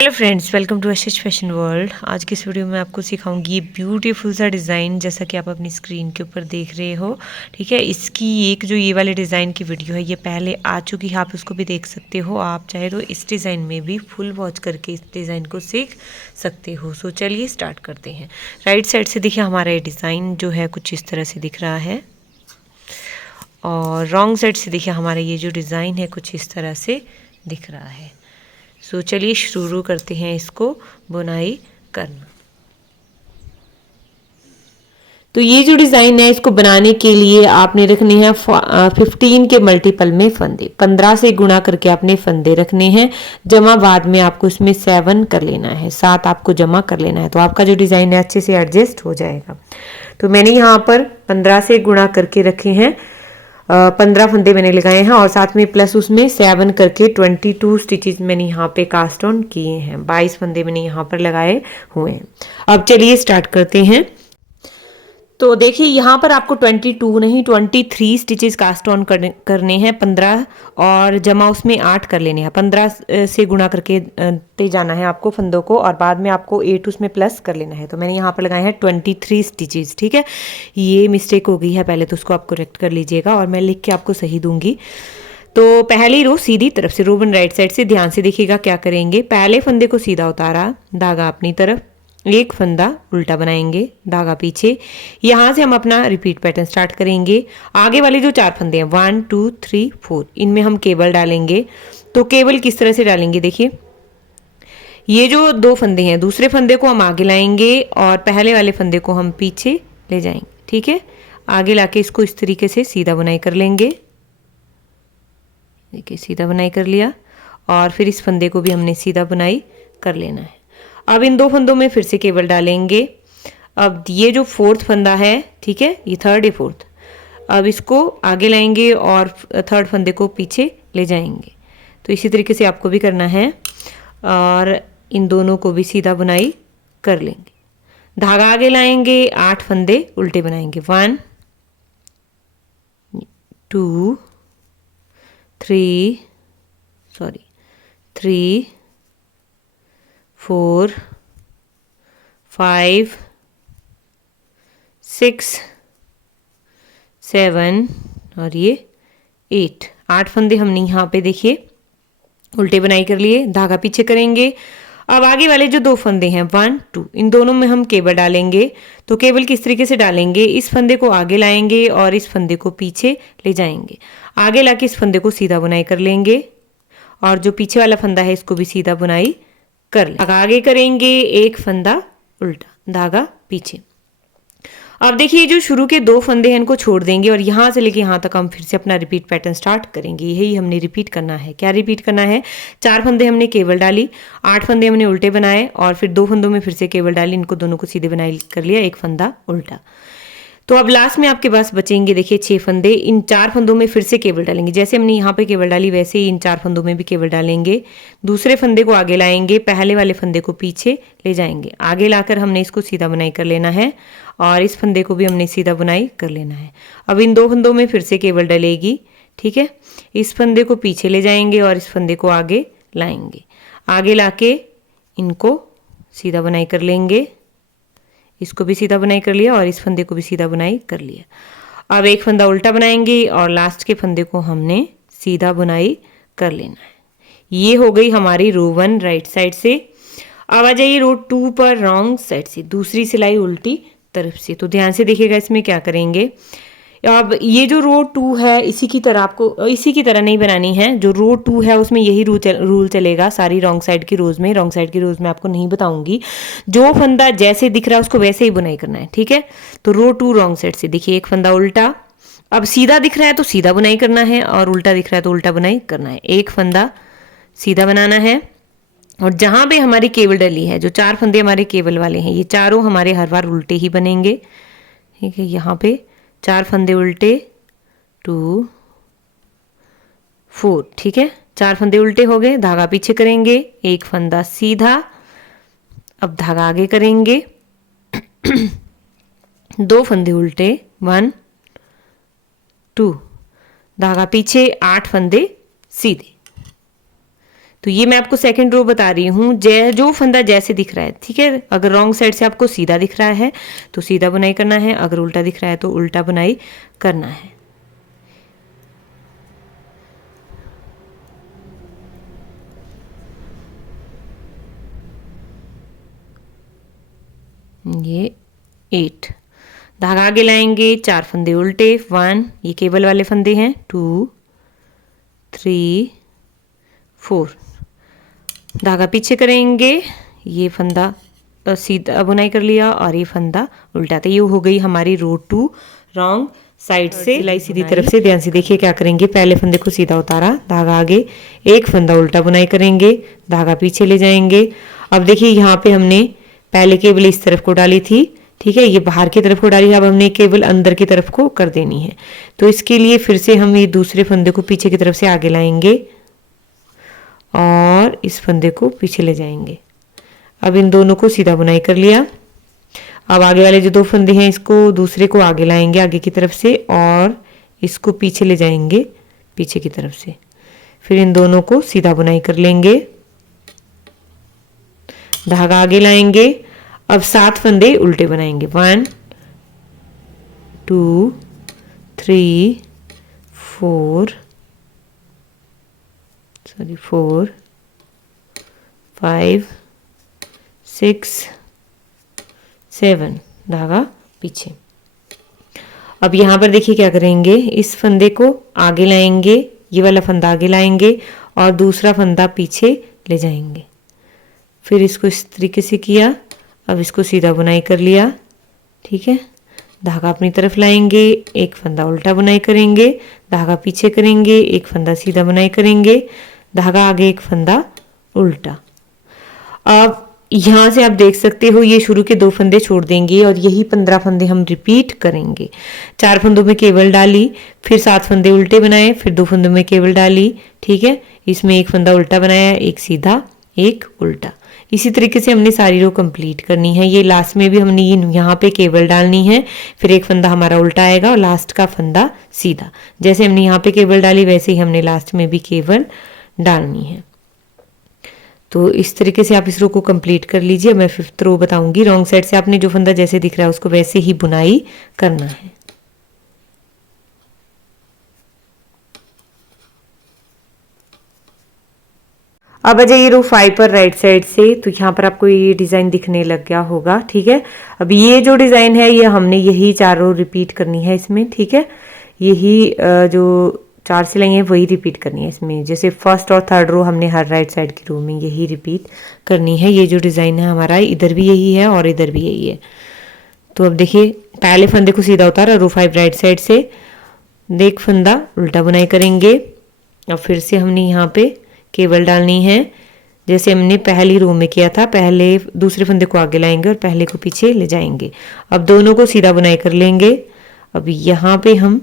Hello friends, welcome to Ashish fashion world. आज की इस वीडियो में आपको सिखाऊंगी ये ब्यूटीफुल सा डिज़ाइन, जैसा कि आप अपनी स्क्रीन के ऊपर देख रहे हो। ठीक है, इसकी एक जो ये वाले डिज़ाइन की वीडियो है ये पहले आ चुकी है, आप उसको भी देख सकते हो। आप चाहे तो इस डिज़ाइन में भी फुल वॉच करके इस डिज़ाइन को सीख सकते हो। सो चलिए स्टार्ट करते हैं। राइट साइड से देखिए हमारा ये डिज़ाइन जो है कुछ इस तरह से दिख रहा है, और रॉन्ग साइड से देखिए हमारा ये जो डिज़ाइन है कुछ इस तरह से दिख रहा है। सो चलिए शुरू करते हैं इसको बुनाई करना। तो ये जो डिज़ाइन है इसको बनाने के लिए आपने रखने हैं 15 के मल्टीपल में फंदे। 15 से गुणा करके आपने फंदे रखने हैं, जमा बाद में आपको इसमें 7 कर लेना है, 7 आपको जमा कर लेना है, तो आपका जो डिज़ाइन है अच्छे से एडजस्ट हो जाएगा। तो मैंने यहाँ पर 15 से गुणा करके रखे हैं, 15 फंदे मैंने लगाए हैं, और साथ में प्लस उसमें 7 करके 22 स्टिचेस मैंने यहाँ पे कास्ट ऑन किए हैं। 22 फंदे मैंने यहाँ पर लगाए हुए हैं। अब चलिए स्टार्ट करते हैं। तो देखिए यहाँ पर आपको 22 नहीं 23 स्टिचेस कास्ट ऑन करने हैं। 15 और जमा उसमें 8 कर लेने हैं। 15 से गुणा करके ते जाना है आपको फंदों को, और बाद में आपको 8 उसमें प्लस कर लेना है। तो मैंने यहाँ पर लगाए हैं 23 स्टिचेस। ठीक है, ये मिस्टेक हो गई है पहले, तो उसको आप करेक्ट कर लीजिएगा और मैं लिख के आपको सही दूंगी। तो पहली रो सीधी तरफ से, रो वन राइट साइड से, ध्यान से देखिएगा क्या करेंगे। पहले फंदे को सीधा उतारा, धागा अपनी तरफ, एक फंदा उल्टा बनाएंगे, धागा पीछे। यहाँ से हम अपना रिपीट पैटर्न स्टार्ट करेंगे। आगे वाले जो 4 फंदे हैं 1 2 3 4, इनमें हम केबल डालेंगे। तो केबल किस तरह से डालेंगे, देखिए ये जो 2 फंदे हैं, दूसरे फंदे को हम आगे लाएंगे और पहले वाले फंदे को हम पीछे ले जाएंगे। ठीक है, आगे लाके इसको इस तरीके से सीधा बुनाई कर लेंगे। देखिए सीधा बुनाई कर लिया, और फिर इस फंदे को भी हमने सीधा बुनाई कर लेना है। अब इन 2 फंदों में फिर से केबल डालेंगे। अब ये जो 4th फंदा है, ठीक है, ये 3rd या 4th, अब इसको आगे लाएंगे और 3rd फंदे को पीछे ले जाएंगे। तो इसी तरीके से आपको भी करना है, और इन दोनों को भी सीधा बुनाई कर लेंगे। धागा आगे लाएंगे, 8 फंदे उल्टे बनाएंगे। 1 2 3 4 5 6 7 और ये 8 फंदे हमने यहाँ पे देखिए उल्टे बनाई कर लिए, धागा पीछे करेंगे। अब आगे वाले जो 2 फंदे हैं 1 2, इन दोनों में हम केबल डालेंगे। तो केबल किस तरीके से डालेंगे, इस फंदे को आगे लाएंगे और इस फंदे को पीछे ले जाएंगे। आगे लाके इस फंदे को सीधा बुनाई कर लेंगे, और जो पीछे वाला फंदा है इसको भी सीधा बुनाई कर लें। आगे करेंगे, एक फंदा उल्टा, धागा पीछे। अब देखिए जो शुरू के 2 फंदे हैं इनको छोड़ देंगे, और यहाँ से लेके यहाँ तक हम फिर से अपना रिपीट पैटर्न स्टार्ट करेंगे। यही हमने रिपीट करना है। क्या रिपीट करना है, 4 फंदे हमने केबल डाली, 8 फंदे हमने उल्टे बनाए, और फिर 2 फंदों में फिर से केबल डाली, इनको दोनों को सीधे बनाई कर लिया, एक फंदा उल्टा। तो अब लास्ट में आपके पास बचेंगे देखिए 6 फंदे। इन 4 फंदों में फिर से केबल डालेंगे, जैसे हमने यहाँ पे केबल डाली वैसे ही इन 4 फंदों में भी केबल डालेंगे। दूसरे फंदे को आगे लाएंगे, पहले वाले फंदे को पीछे ले जाएंगे। आगे लाकर हमने इसको सीधा बुनाई कर लेना है, और इस फंदे को भी हमने सीधा बुनाई कर लेना है। अब इन 2 फंदों में फिर से केबल डलेगी। ठीक है, इस फंदे को पीछे ले जाएंगे और इस फंदे को आगे लाएंगे। आगे लाके इनको सीधा बुनाई कर लेंगे, इसको भी सीधा बुनाई कर लिया और इस फंदे को भी सीधा बुनाई कर लिया। अब एक फंदा उल्टा बनाएंगे और लास्ट के फंदे को हमने सीधा बुनाई कर लेना है। ये हो गई हमारी रो 1 राइट साइड से। अब आ जाइए रो 2 पर रॉन्ग साइड से, दूसरी सिलाई उल्टी तरफ से। तो ध्यान से देखिएगा इसमें क्या करेंगे। अब ये जो रो 2 है इसी की तरह आपको, इसी की तरह नहीं बनानी है। जो रो 2 है उसमें यही रूल चलेगा सारी रॉन्ग साइड की रोज में। रॉन्ग साइड की रोज में आपको नहीं बताऊंगी, जो फंदा जैसे दिख रहा है उसको वैसे ही बुनाई करना है। ठीक है, तो रो 2 रॉन्ग साइड से देखिए, एक फंदा उल्टा। अब सीधा दिख रहा है तो सीधा बुनाई करना है, और उल्टा दिख रहा है तो उल्टा बुनाई करना है। एक फंदा सीधा बनाना है, और जहां पे हमारी केबल डली है, जो 4 फंदे हमारे केबल वाले हैं, ये चारों हमारे हर बार उल्टे ही बनेंगे। ठीक है, यहाँ पे 4 फंदे उल्टे, 2 4। ठीक है, 4 फंदे उल्टे हो गए, धागा पीछे करेंगे, एक फंदा सीधा। अब धागा आगे करेंगे, 2 फंदे उल्टे, 1 2, धागा पीछे, 8 फंदे सीधे। तो ये मैं आपको सेकंड रो बता रही हूँ, जो फंदा जैसे दिख रहा है, ठीक है। अगर रॉन्ग साइड से आपको सीधा दिख रहा है तो सीधा बुनाई करना है, अगर उल्टा दिख रहा है तो उल्टा बुनाई करना है। ये 8, धागा आगे लाएंगे, 4 फंदे उल्टे, 1, ये केबल वाले फंदे हैं, 2 3 4, धागा पीछे करेंगे, ये फंदा सीधा बुनाई कर लिया और ये फंदा उल्टा। तो ये हो गई हमारी रो 2 रॉन्ग साइड से सिलाई सीधी तरफ से। ध्यान से देखिए क्या करेंगे, पहले फंदे को सीधा उतारा, धागा आगे, एक फंदा उल्टा बुनाई करेंगे, धागा पीछे ले जाएंगे। अब देखिए यहाँ पे हमने पहले केबल इस तरफ को डाली थी, ठीक है, ये बाहर की तरफ को डाली, अब हमने केबल अंदर की तरफ को कर देनी है। तो इसके लिए फिर से हम ये दूसरे फंदे को पीछे की तरफ से आगे लाएंगे और इस फंदे को पीछे ले जाएंगे। अब इन दोनों को सीधा बुनाई कर लिया। अब आगे वाले जो 2 फंदे हैं इसको दूसरे को आगे लाएंगे आगे की तरफ से और इसको पीछे ले जाएंगे पीछे की तरफ से, फिर इन दोनों को सीधा बुनाई कर लेंगे, धागा आगे लाएंगे। अब 7 फंदे उल्टे बनाएंगे, 1 2 3 4 5 6 7, धागा पीछे। अब यहाँ पर देखिए क्या करेंगे, इस फंदे को आगे लाएंगे, ये वाला फंदा आगे लाएंगे और दूसरा फंदा पीछे ले जाएंगे, फिर इसको इस तरीके से किया। अब इसको सीधा बुनाई कर लिया, ठीक है, धागा अपनी तरफ लाएंगे, एक फंदा उल्टा बुनाई करेंगे, धागा पीछे करेंगे, एक फंदा सीधा बुनाई करेंगे, धागा आगे, एक फंदा उल्टा। अब यहाँ से आप देख सकते हो ये शुरू के 2 फंदे छोड़ देंगे और यही 15 फंदे हम रिपीट करेंगे। 4 फंदों में केबल डाली, फिर 7 फंदे उल्टे बनाए, फिर 2 फंदों में केबल डाली, ठीक है, इसमें एक फंदा उल्टा बनाया, एक सीधा एक उल्टा। इसी तरीके से हमने सारी रो कंप्लीट करनी है। ये लास्ट में भी हमने यहाँ पे केबल डालनी है, फिर एक फंदा हमारा उल्टा आएगा और लास्ट का फंदा सीधा। जैसे हमने यहाँ पे केबल डाली वैसे ही हमने लास्ट में भी केबल डालनी है। तो इस तरीके से आप इस रो को कंप्लीट कर लीजिए। मैं 5th रो बताऊंगी। रॉन्ग साइड से आपने जो फंदा जैसे दिख रहा है उसको वैसे ही बुनाई करना है। अब आ जाइए रो 5 पर राइट साइड से। तो यहाँ पर आपको ये डिजाइन दिखने लग गया होगा, ठीक है। अब ये जो डिजाइन है ये हमने यही 4 रो रिपीट करनी है इसमें, ठीक है। यही जो 4 सिलाई है वही रिपीट करनी है इसमें। जैसे 1st और 3rd रो हमने हर राइट साइड की रो में यही रिपीट करनी है। ये जो डिजाइन है हमारा इधर भी यही है और इधर भी यही है। तो अब देखिए पहले फंदे को सीधा उतारा रो 5 राइट साइड से, एक फंदा उल्टा बुनाई करेंगे और फिर से हमने यहाँ पे केबल डालनी है जैसे हमने पहली रो में किया था। पहले दूसरे फंदे को आगे लाएंगे और पहले को पीछे ले जाएंगे। अब दोनों को सीधा बुनाई कर लेंगे। अब यहाँ पे हम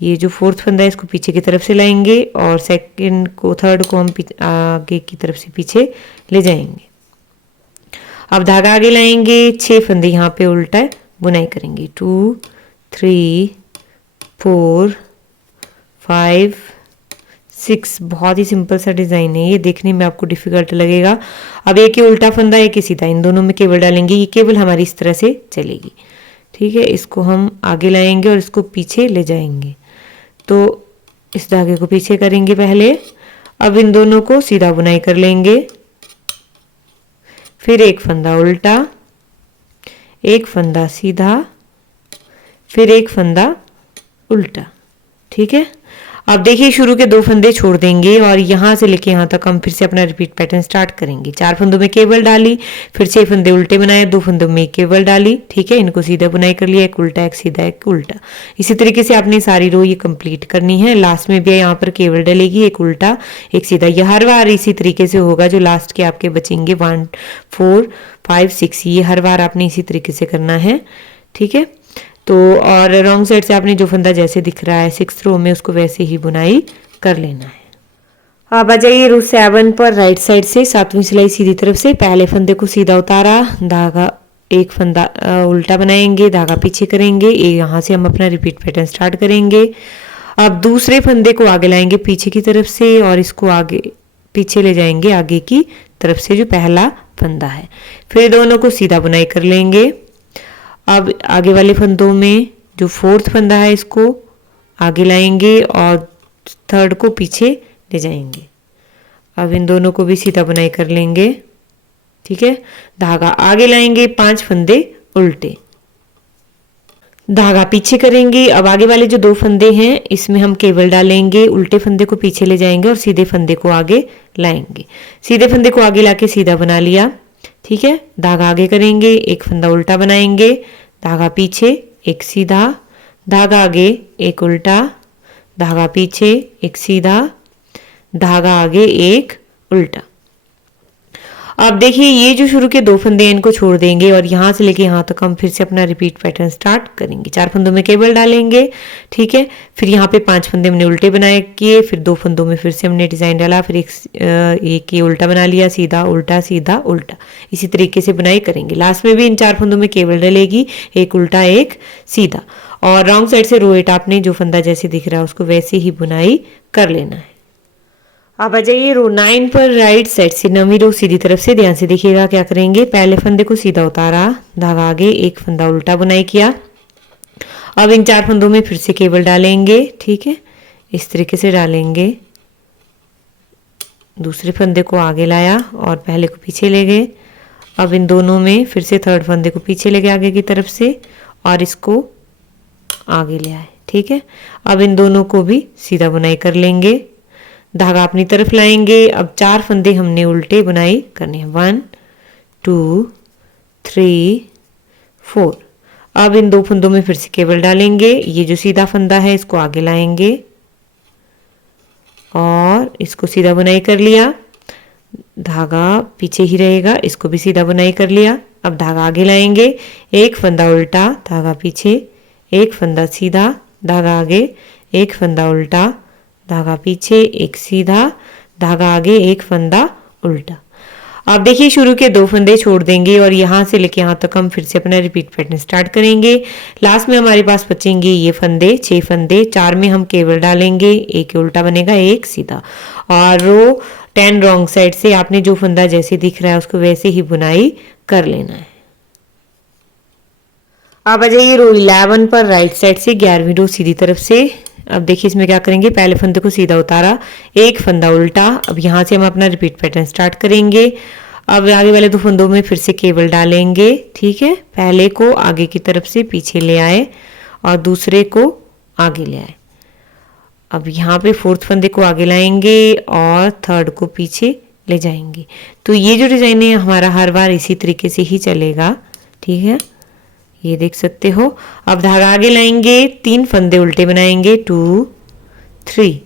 ये जो 4th फंदा है इसको पीछे की तरफ से लाएंगे और 2nd को 3rd को हम आगे की तरफ से पीछे ले जाएंगे। अब धागा आगे लाएंगे, 6 फंदे यहाँ पे उल्टा बुनाई करेंगे, 2 3 4 5 6। बहुत ही सिंपल सा डिजाइन है, ये देखने में आपको डिफिकल्ट लगेगा। अब एक ही उल्टा फंदा एक ही सीधा, इन दोनों में केबल डालेंगे। ये केबल हमारी इस तरह से चलेगी, ठीक है। इसको हम आगे लाएंगे और इसको पीछे ले जाएंगे। तो इस धागे को पीछे करेंगे पहले। अब इन दोनों को सीधा बुनाई कर लेंगे, फिर एक फंदा उल्टा, एक फंदा सीधा, फिर एक फंदा उल्टा, ठीक है। अब देखिए शुरू के 2 फंदे छोड़ देंगे और यहाँ से लेके यहाँ तक हम फिर से अपना रिपीट पैटर्न स्टार्ट करेंगे। 4 फंदों में केबल डाली, फिर 6 फंदे उल्टे बनाए, 2 फंदों में केबल डाली, ठीक है। इनको सीधा बुनाई कर लिया, एक उल्टा एक सीधा एक उल्टा। इसी तरीके से आपने सारी रो ये कंप्लीट करनी है। लास्ट में भी यहाँ पर केबल डलेगी, एक उल्टा एक सीधा। यह हर बार इसी तरीके से होगा। जो लास्ट के आपके बचेंगे 1 4 5 6, ये हर बार आपने इसी तरीके से करना है, ठीक है। तो और रॉन्ग साइड से आपने जो फंदा जैसे दिख रहा है 6th रो में उसको वैसे ही बुनाई कर लेना है। अब आ जाइए रो 7 पर राइट साइड से 7वीं सिलाई सीधी तरफ से। पहले फंदे को सीधा उतारा, धागा एक फंदा उल्टा बनाएंगे, धागा पीछे करेंगे। यहाँ से हम अपना रिपीट पैटर्न स्टार्ट करेंगे। अब दूसरे फंदे को आगे लाएंगे पीछे की तरफ से और इसको आगे पीछे ले जाएंगे आगे की तरफ से जो पहला फंदा है। फिर दोनों को सीधा बुनाई कर लेंगे। अब आगे वाले फंदों में जो फोर्थ फंदा है इसको आगे लाएंगे और थर्ड को पीछे ले जाएंगे। अब इन दोनों को भी सीधा बुनाई कर लेंगे। ठीक है, धागा आगे लाएंगे, 5 फंदे उल्टे, धागा पीछे करेंगे। अब आगे वाले जो 2 फंदे हैं इसमें हम केबल डालेंगे, उल्टे फंदे को पीछे ले जाएंगे और सीधे फंदे को आगे लाएंगे। सीधे फंदे को आगे लाके सीधा बना लिया। ठीक है, धागा आगे करेंगे, एक फंदा उल्टा बनाएंगे, धागा पीछे, एक सीधा, धागा आगे, एक उल्टा, धागा पीछे, एक सीधा, धागा आगे, एक उल्टा। अब देखिए ये जो शुरू के 2 फंदे हैं इनको छोड़ देंगे और यहाँ से लेके यहाँ तक हम फिर से अपना रिपीट पैटर्न स्टार्ट करेंगे। 4 फंदों में केबल डालेंगे। ठीक है, फिर यहाँ पे 5 फंदे हमने उल्टे बनाए किए, फिर 2 फंदों में फिर से हमने डिजाइन डाला, फिर एक ये उल्टा बना लिया, सीधा उल्टा सीधा उल्टा, इसी तरीके से बुनाई करेंगे। लास्ट में भी इन 4 फंदों में केबल डलेगी, एक उल्टा एक सीधा, और रॉन्ग साइड से रो 8 आपने जो फंदा जैसे दिख रहा है उसको वैसे ही बुनाई कर लेना है। अब आ जाइए रो 9 पर राइट साइड से 9वीं रो सीधी तरफ से। ध्यान से देखिएगा क्या करेंगे, पहले फंदे को सीधा उतारा, धागा आगे, एक फंदा उल्टा बुनाई किया। अब इन 4 फंदों में फिर से केबल डालेंगे। ठीक है, इस तरीके से डालेंगे। दूसरे फंदे को आगे लाया और पहले को पीछे ले गए। अब इन दोनों में फिर से थर्ड फंदे को पीछे ले गए आगे की तरफ से और इसको आगे ले आए। ठीक है, अब इन दोनों को भी सीधा बुनाई कर लेंगे, धागा अपनी तरफ लाएंगे। अब 4 फंदे हमने उल्टे बुनाई करने हैं, 1 2 3 4। अब इन 2 फंदों में फिर से केबल डालेंगे, ये जो सीधा फंदा है इसको आगे लाएंगे और इसको सीधा बुनाई कर लिया, धागा पीछे ही रहेगा, इसको भी सीधा बुनाई कर लिया। अब धागा आगे लाएंगे, एक फंदा उल्टा, धागा पीछे, एक फंदा सीधा, धागा आगे, एक फंदा उल्टा, धागा पीछे, एक सीधा, धागा आगे, एक फंदा उल्टा। अब देखिए शुरू के 2 फंदे छोड़ देंगे और यहाँ से लेके यहाँ तक हम फिर से अपना रिपीट पैटर्न स्टार्ट करेंगे। लास्ट में हमारे पास बचेंगे ये फंदे, 6 फंदे, 4 में हम केबल डालेंगे, एक उल्टा बनेगा, एक सीधा, और रो 10 रॉन्ग साइड से आपने जो फंदा जैसे दिख रहा है उसको वैसे ही बुनाई कर लेना है। अब आ जाइए रो 11 पर राइट साइड से 11वीं रो सीधी तरफ से। अब देखिए इसमें क्या करेंगे, पहले फंदे को सीधा उतारा, एक फंदा उल्टा। अब यहाँ से हम अपना रिपीट पैटर्न स्टार्ट करेंगे। अब आगे वाले 2 फंदों में फिर से केबल डालेंगे। ठीक है, पहले को आगे की तरफ से पीछे ले आए और दूसरे को आगे ले आए। अब यहाँ पे 4th फंदे को आगे लाएंगे और थर्ड को पीछे ले जाएंगे। तो ये जो डिजाइन है हमारा हर बार इसी तरीके से ही चलेगा। ठीक है, ये देख सकते हो। अब धागा आगे लाएंगे, 3 फंदे उल्टे बनाएंगे, 2 3।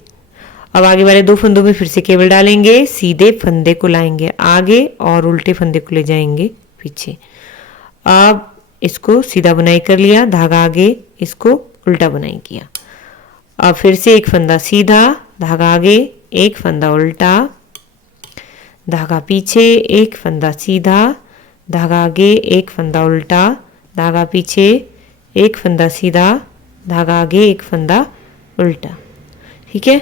अब आगे वाले 2 फंदों में फिर से केबल डालेंगे, सीधे फंदे को लाएंगे आगे और उल्टे फंदे को ले जाएंगे पीछे। अब इसको सीधा बुनाई कर लिया, धागा आगे, इसको उल्टा बुनाई किया। अब फिर से एक फंदा सीधा, धागा आगे, एक फंदा उल्टा, धागा पीछे, एक फंदा सीधा, धागा आगे, एक फंदा उल्टा, धागा पीछे, एक फंदा सीधा, धागा आगे, एक फंदा उल्टा। ठीक है,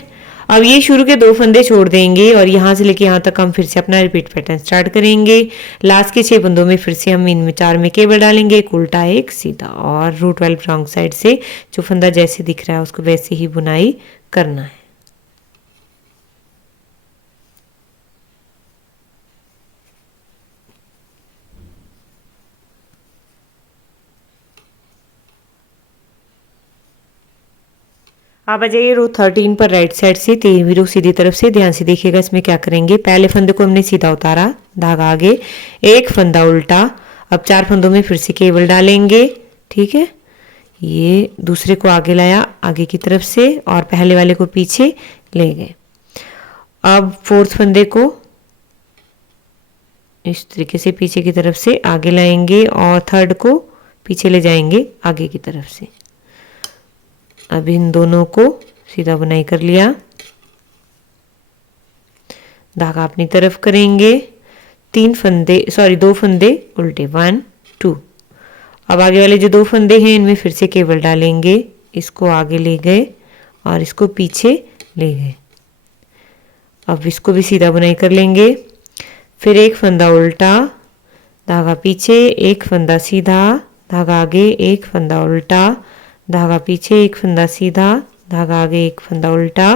अब ये शुरू के 2 फंदे छोड़ देंगे और यहाँ से लेके यहाँ तक हम फिर से अपना रिपीट पैटर्न स्टार्ट करेंगे। लास्ट के 6 फंदों में फिर से हम इनमें 4 में केबल डालेंगे, एक उल्टा एक सीधा, और रो 12 रॉन्ग साइड से जो फंदा जैसे दिख रहा है उसको वैसे ही बुनाई करना है। आप आ जाइए रो 13 पर राइट साइड से 13वीं रो सीधी तरफ से। ध्यान से देखिएगा इसमें क्या करेंगे, पहले फंदे को हमने सीधा उतारा, धागा आगे, एक फंदा उल्टा। अब 4 फंदों में फिर से केबल डालेंगे। ठीक है, ये दूसरे को आगे लाया आगे की तरफ से और पहले वाले को पीछे ले गए। अब 4th फंदे को इस तरीके से पीछे की तरफ से आगे लाएंगे और थर्ड को पीछे ले जाएंगे आगे की तरफ से। अब इन दोनों को सीधा बुनाई कर लिया, धागा अपनी तरफ करेंगे, 2 फंदे उल्टे, 1 2। अब आगे वाले जो 2 फंदे हैं इनमें फिर से केबल डालेंगे, इसको आगे ले गए और इसको पीछे ले गए। अब इसको भी सीधा बुनाई कर लेंगे। फिर एक फंदा उल्टा, धागा पीछे, एक फंदा सीधा, धागा आगे, एक फंदा उल्टा, धागा पीछे, एक फंदा सीधा, धागा आगे, एक फंदा उल्टा,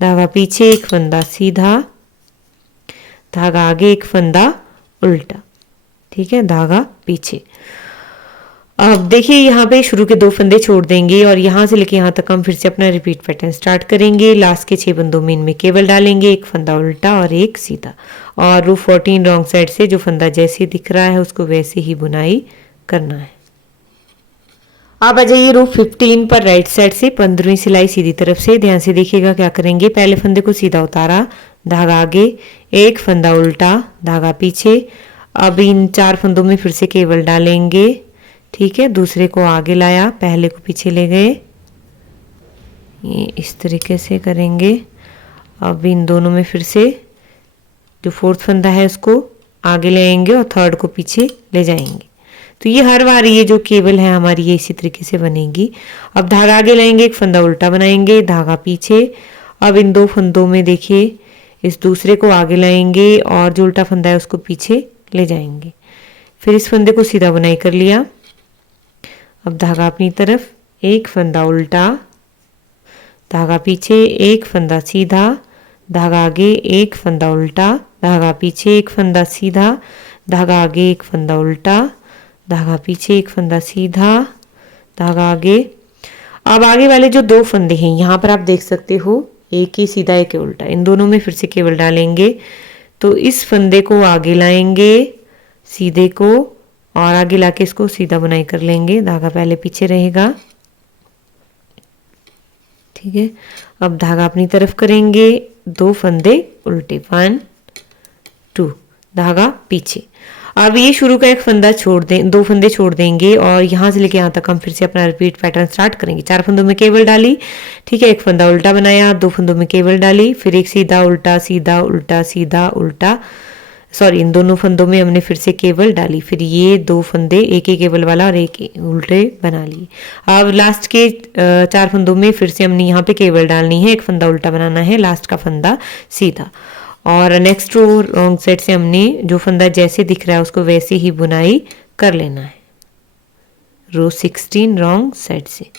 धागा पीछे, एक फंदा सीधा, धागा आगे, एक फंदा उल्टा। ठीक है, धागा पीछे। अब देखिए यहाँ पे शुरू के 2 फंदे छोड़ देंगे और यहाँ से लेके यहाँ तक हम फिर से अपना रिपीट पैटर्न स्टार्ट करेंगे। लास्ट के 6 फंदों में इनमें केवल डालेंगे, एक फंदा उल्टा और एक सीधा, और रो 14 रॉन्ग साइड से जो फंदा जैसे दिख रहा है उसको वैसे ही बुनाई करना है। अब आ जाइए रो 15 पर राइट साइड से 15वीं सिलाई सीधी तरफ से। ध्यान से देखिएगा क्या करेंगे। पहले फंदे को सीधा उतारा, धागा आगे, एक फंदा उल्टा, धागा पीछे। अब इन 4 फंदों में फिर से केवल डालेंगे। ठीक है, दूसरे को आगे लाया, पहले को पीछे ले गए, ये इस तरीके से करेंगे। अब इन दोनों में फिर से जो 4th फंदा है उसको आगे ले आएंगे और 3rd को पीछे ले जाएंगे। तो ये हर बार ये जो केबल है हमारी ये इसी तरीके से बनेगी। अब धागा आगे लाएंगे, एक फंदा उल्टा बनाएंगे, धागा पीछे। अब इन 2 फंदों में देखिए इस दूसरे को आगे लाएंगे और जो उल्टा फंदा है उसको पीछे ले जाएंगे। फिर इस फंदे को सीधा बुनाई कर लिया। अब धागा अपनी तरफ, एक फंदा उल्टा, धागा पीछे, एक फंदा सीधा, धागा आगे, एक फंदा उल्टा, धागा पीछे, एक फंदा सीधा, धागा आगे, एक फंदा उल्टा, धागा पीछे, एक फंदा सीधा, धागा आगे। अब आगे वाले जो 2 फंदे हैं यहाँ पर आप देख सकते हो, एक ही सीधा एक उल्टा, इन दोनों में फिर से केवल डालेंगे। तो इस फंदे को आगे लाएंगे, सीधे को, और आगे लाके इसको सीधा बुनाई कर लेंगे। धागा पहले पीछे रहेगा। ठीक है, अब धागा अपनी तरफ करेंगे, 2 फंदे उल्टे, 1 2, धागा पीछे। अब ये शुरू का एक फंदा छोड़ दें, 2 फंदे छोड़ देंगे और यहाँ से लेके यहाँ तक हम फिर से अपना रिपीट पैटर्न स्टार्ट करेंगे। 4 फंदों में केवल डाली। ठीक है, एक फंदा उल्टा बनाया, 2 फंदों में केवल डाली, फिर एक सीधा उल्टा, सीधा उल्टा, सीधा उल्टा, सॉरी इन दोनों फंदों में हमने फिर से केवल डाली। फिर ये 2 फंदे, एक ही केवल वाला और एक उल्टे बना लिए। अब लास्ट के 4 फंदों में फिर से हमने यहाँ पे केवल डालनी है, एक फंदा उल्टा बनाना है, लास्ट का फंदा सीधा, और नेक्स्ट रो रॉन्ग साइड से हमने जो फंदा जैसे दिख रहा है उसको वैसे ही बुनाई कर लेना है, रो 16 रॉन्ग साइड से।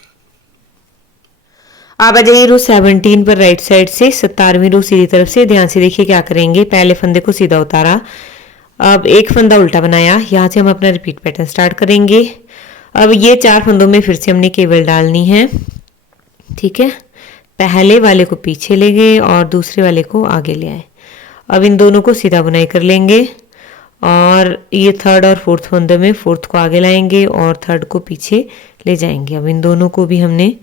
अब आ जाइए रो 17 पर राइट साइड से 17वीं रो सीधी तरफ से। ध्यान से देखिए क्या करेंगे। पहले फंदे को सीधा उतारा, अब एक फंदा उल्टा बनाया, यहाँ से हम अपना रिपीट पैटर्न स्टार्ट करेंगे। अब ये 4 फंदों में फिर से हमने केवल डालनी है। ठीक है, पहले वाले को पीछे ले गए और दूसरे वाले को आगे ले आए। अब इन दोनों को सीधा बुनाई कर लेंगे और ये 3rd और 4th फंदे में 4th को आगे लाएंगे और 3rd को पीछे ले जाएंगे। अब इन दोनों को भी हमने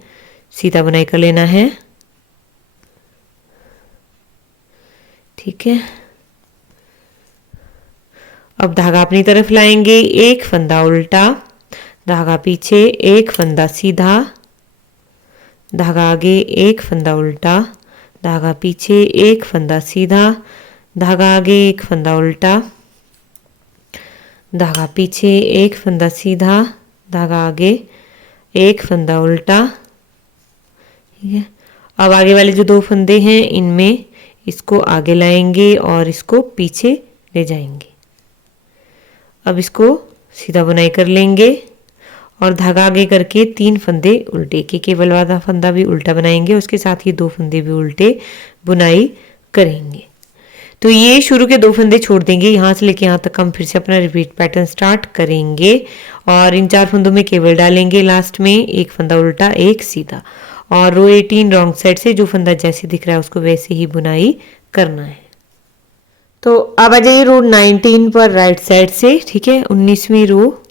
सीधा बुनाई कर लेना है। ठीक है, अब धागा अपनी तरफ लाएंगे, एक फंदा उल्टा, धागा पीछे, एक फंदा सीधा, धागा आगे, एक फंदा उल्टा, धागा पीछे, एक फंदा सीधा, धागा आगे, एक फंदा उल्टा, धागा पीछे, एक फंदा सीधा, धागा आगे, एक फंदा उल्टा। ठीक है, अब आगे वाले जो 2 फंदे हैं इनमें इसको आगे लाएंगे और इसको पीछे ले जाएंगे। अब इसको सीधा बुनाई कर लेंगे और धागा आगे करके 3 फंदे उल्टे, के केवल वाला फंदा भी उल्टा बनाएंगे, उसके साथ ही 2 फंदे भी उल्टे बुनाई करेंगे। तो ये शुरू के 2 फंदे छोड़ देंगे, यहाँ से लेके यहाँ तक हम फिर से अपना रिपीट पैटर्न स्टार्ट करेंगे और इन 4 फंदों में केवल डालेंगे। लास्ट में एक फंदा उल्टा, एक सीधा, और रो 18 रॉन्ग साइड से जो फंदा जैसे दिख रहा है उसको वैसे ही बुनाई करना है। तो अब आ जाइए रो 19 पर राइट साइड से। ठीक है, 19वीं रो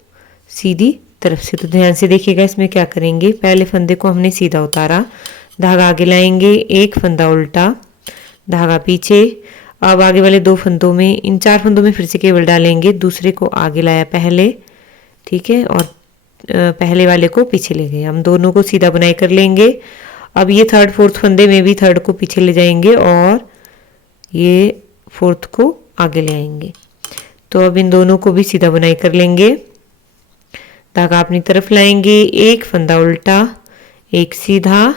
सीधी तरफ से। तो ध्यान से देखिएगा इसमें क्या करेंगे। पहले फंदे को हमने सीधा उतारा, धागा आगे लाएंगे, एक फंदा उल्टा, धागा पीछे। अब आगे वाले 2 फंदों में, इन 4 फंदों में फिर से केवल डालेंगे, दूसरे को आगे लाया पहले। ठीक है, और पहले वाले को पीछे ले गए। हम दोनों को सीधा बुनाई कर लेंगे। अब ये 3rd 4th फंदे में भी 3rd को पीछे ले जाएंगे और ये 4th को आगे ले आएंगे। तो अब इन दोनों को भी सीधा बुनाई कर लेंगे। धागा अपनी तरफ लाएंगे, एक फंदा उल्टा, एक सीधा,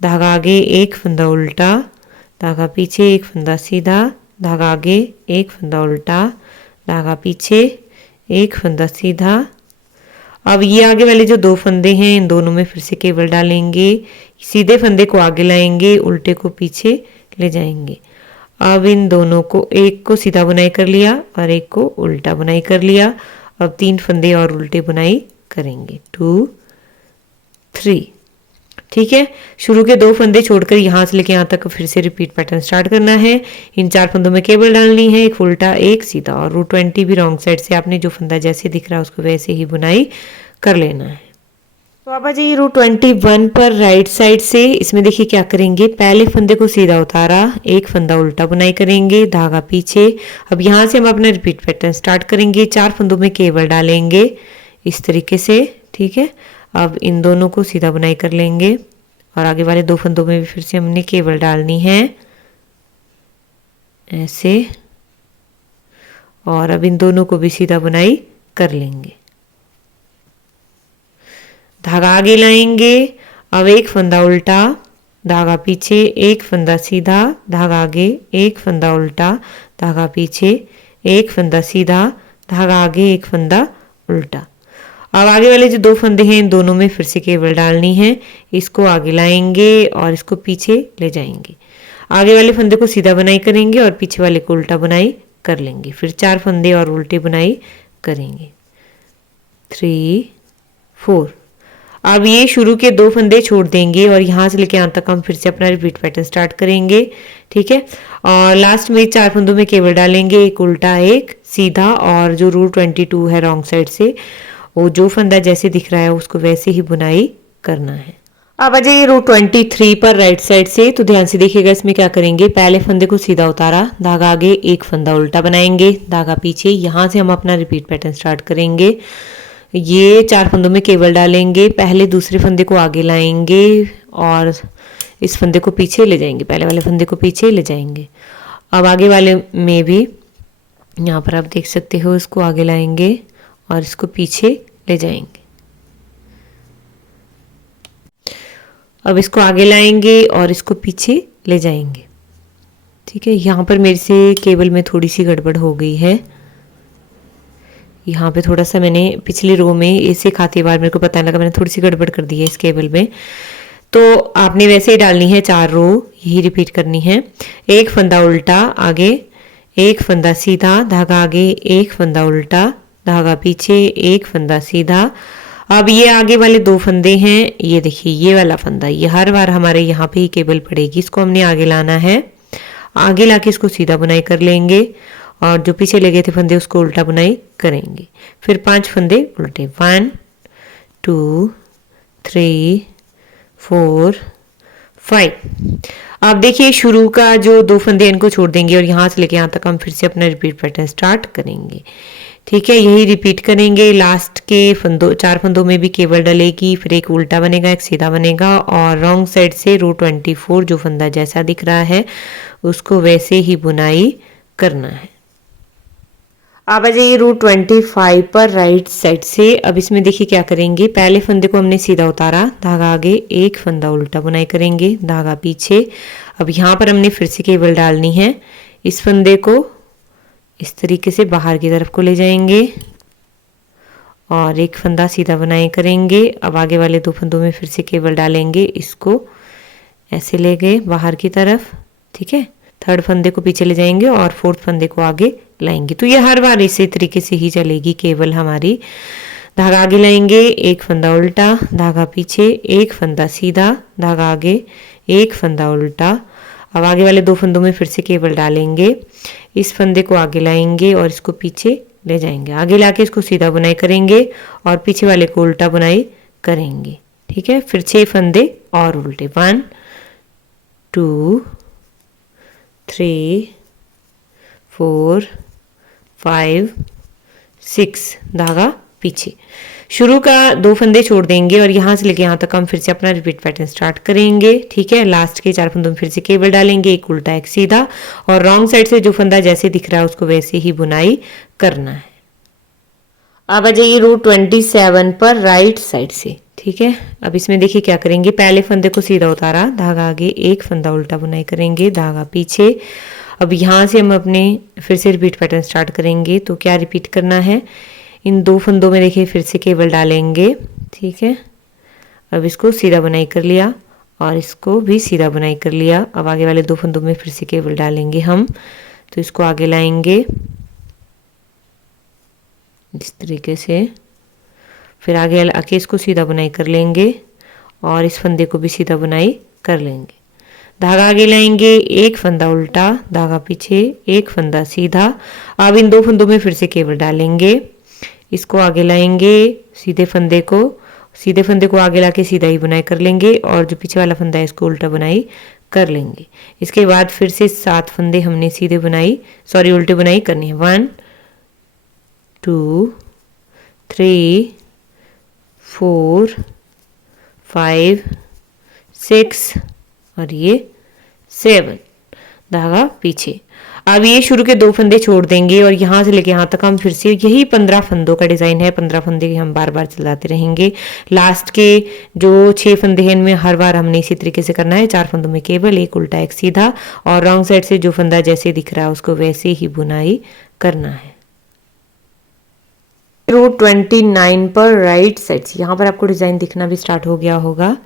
धागा आगे, एक फंदा उल्टा, धागा पीछे, एक फंदा सीधा, धागा आगे, एक फंदा उल्टा, धागा पीछे, एक फंदा सीधा। अब ये आगे वाले जो दो फंदे हैं इन दोनों में फिर से केबल डालेंगे, सीधे फंदे को आगे लाएंगे, उल्टे को पीछे ले जाएंगे। अब इन दोनों को, एक को सीधा बुनाई कर लिया और एक को उल्टा बुनाई कर लिया। अब 3 फंदे और उल्टे बुनाई करेंगे, 2 3। ठीक है, शुरू के 2 फंदे छोड़कर यहाँ से लेके यहाँ तक फिर से रिपीट पैटर्न स्टार्ट करना है। इन 4 फंदों में केबल डालनी है, एक उल्टा एक सीधा, और रूट 20 भी रॉन्ग साइड से आपने जो फंदा जैसे दिख रहा है उसको वैसे ही बुनाई कर लेना है। तो अब आ जाइए रूट 21 पर राइट साइड से। इसमें देखिए क्या करेंगे, पहले फंदे को सीधा उतारा, एक फंदा उल्टा बुनाई करेंगे, धागा पीछे। अब यहाँ से हम अपना रिपीट पैटर्न स्टार्ट करेंगे, 4 फंदों में केबल डालेंगे इस तरीके से। ठीक है, अब इन दोनों को सीधा बुनाई कर लेंगे और आगे वाले 2 फंदों में भी फिर से हमने केबल डालनी है ऐसे, और अब इन दोनों को भी सीधा बुनाई कर लेंगे। धागा आगे लाएंगे, अब एक फंदा उल्टा, धागा पीछे, एक फंदा सीधा, धागा आगे, एक फंदा उल्टा, धागा पीछे, एक फंदा सीधा, धागा आगे, एक फंदा उल्टा। अब आगे वाले जो 2 फंदे हैं इन दोनों में फिर से केबल डालनी है, इसको आगे लाएंगे और इसको पीछे ले जाएंगे। आगे वाले फंदे को सीधा बुनाई करेंगे और पीछे वाले को उल्टा बुनाई कर लेंगे, फिर 4 फंदे और उल्टे बुनाई करेंगे, 3 4। अब ये शुरू के 2 फंदे छोड़ देंगे और यहाँ से लेके यहाँ तक हम फिर से अपना रिपीट पैटर्न स्टार्ट करेंगे। ठीक है, और लास्ट में 4 फंदों में केबल डालेंगे, एक उल्टा एक सीधा, और जो रूट 22 है रॉन्ग साइड से वो जो फंदा जैसे दिख रहा है उसको वैसे ही बुनाई करना है। अब आ जाइए रूट 23 पर राइट साइड से। तो ध्यान से देखिएगा, इसमें क्या करेंगे, पहले फंदे को सीधा उतारा, धागा आगे, एक फंदा उल्टा बनाएंगे, धागा पीछे। यहाँ से हम अपना रिपीट पैटर्न स्टार्ट करेंगे। ये 4 फंदों में केबल डालेंगे, पहले दूसरे फंदे को आगे लाएंगे और इस फंदे को पीछे ले जाएंगे, पहले वाले फंदे को पीछे ले जाएंगे। अब आगे वाले में भी यहाँ पर आप देख सकते हो, इसको आगे लाएंगे और इसको पीछे ले जाएंगे। अब इसको आगे लाएंगे और इसको पीछे ले जाएंगे। ठीक है, यहाँ पर मेरे से केबल में थोड़ी सी गड़बड़ हो गई है, यहाँ पे थोड़ा सा मैंने पिछली रो में इसे खाते बार मेरे को पता लगा मैंने थोड़ी सी गड़बड़ कर दी है इस केबल में। तो आपने वैसे ही डालनी है, 4 रो यही रिपीट करनी है। एक फंदा उल्टा आगे, एक फंदा सीधा, धागा आगे, एक फंदा उल्टा, धागा पीछे, एक फंदा सीधा। अब ये आगे वाले 2 फंदे हैं, ये देखिए ये वाला फंदा, ये हर बार हमारे यहाँ पे ही केबल पड़ेगी, इसको हमने आगे लाना है। आगे लाके इसको सीधा बुनाई कर लेंगे और जो पीछे लगे थे फंदे उसको उल्टा बुनाई करेंगे। फिर 5 फंदे उल्टे, 1 2 3 4 5। अब देखिए शुरू का जो 2 फंदे इनको छोड़ देंगे और यहाँ से लेके यहाँ तक हम फिर से अपना रिपीट पैटर्न स्टार्ट करेंगे। ठीक है, यही रिपीट करेंगे। लास्ट के 4 फंदों में भी केबल डलेगी, फिर एक उल्टा बनेगा, एक सीधा बनेगा, और रॉन्ग साइड से रूट 24 जो फंदा जैसा दिख रहा है उसको वैसे ही बुनाई करना है। अब आ जाइए रूट 25 पर राइट साइड से। अब इसमें देखिए क्या करेंगे, पहले फंदे को हमने सीधा उतारा, धागा आगे, एक फंदा उल्टा बुनाई करेंगे, धागा पीछे। अब यहाँ पर हमने फिर से केबल डालनी है, इस फंदे को इस तरीके से बाहर की तरफ को ले जाएंगे और एक फंदा सीधा बुनाई करेंगे। अब आगे वाले 2 फंदों में फिर से केबल डालेंगे, इसको ऐसे ले गए बाहर की तरफ। ठीक है, 3rd फंदे को पीछे ले जाएंगे और 4th फंदे को आगे लाएंगे। तो ये हर बार इसी तरीके से ही चलेगी केबल हमारी। धागा आगे लाएंगे, एक फंदा उल्टा, धागा पीछे, एक फंदा सीधा, धागा आगे, एक फंदा उल्टा। अब आगे वाले 2 फंदों में फिर से केबल डालेंगे, इस फंदे को आगे लाएंगे और इसको पीछे ले जाएंगे। आगे लाके इसको सीधा बुनाई करेंगे और पीछे वाले को उल्टा बुनाई करेंगे। ठीक है, फिर 6 फंदे और उल्टे, 1 2 3 4 5 6, धागा पीछे। शुरू का 2 फंदे छोड़ देंगे और यहाँ से लेके यहाँ तक हम फिर से अपना रिपीट पैटर्न स्टार्ट करेंगे। ठीक है, लास्ट के 4 फंदों में फिर से केबल डालेंगे, एक उल्टा एक सीधा, और रॉन्ग साइड से जो फंदा जैसे दिख रहा है उसको वैसे ही बुनाई करना है। अब आ जाइए रूट 27 पर राइट साइड से। ठीक है। अब इसमें देखिए क्या करेंगे, पहले फंदे को सीधा उतारा, धागा आगे, एक फंदा उल्टा बुनाई करेंगे, धागा पीछे। अब यहाँ से हम अपने फिर से रिपीट पैटर्न स्टार्ट करेंगे। तो क्या रिपीट करना है, इन 2 फंदों में देखिए फिर से केबल डालेंगे। ठीक है, अब इसको सीधा बुनाई कर लिया और इसको भी सीधा बुनाई कर लिया। अब आगे वाले 2 फंदों में फिर से केबल डालेंगे हम। तो इसको आगे लाएंगे इस तरीके से, फिर आगे आके इसको सीधा बुनाई कर लेंगे और इस फंदे को भी सीधा बुनाई कर लेंगे। धागा आगे लाएंगे, एक फंदा उल्टा, धागा पीछे, एक फंदा सीधा। अब इन 2 फंदों में फिर से केबल डालेंगे, इसको आगे लाएंगे, सीधे फंदे को आगे लाके सीधा ही बुनाई कर लेंगे और जो पीछे वाला फंदा है इसको उल्टा बुनाई कर लेंगे। इसके बाद फिर से 7 फंदे हमने सीधे उल्टे बुनाई करनी है। 1 2 3 4 5 6 और ये 7, धागा पीछे। अब ये शुरू के 2 फंदे छोड़ देंगे और यहाँ से लेके यहाँ तक हम फिर से यही 15 फंदों का डिजाइन है, 15 फंदे हम बार बार चलाते रहेंगे। लास्ट के जो 6 फंदे हैं इनमें हर बार हमने इसी तरीके से करना है। 4 फंदों में केवल एक उल्टा एक सीधा और रॉन्ग साइड से जो फंदा जैसे दिख रहा है उसको वैसे ही बुनाई करना है। रो 29 पर राइट साइड से यहाँ पर आपको डिजाइन दिखना भी स्टार्ट हो गया होगा।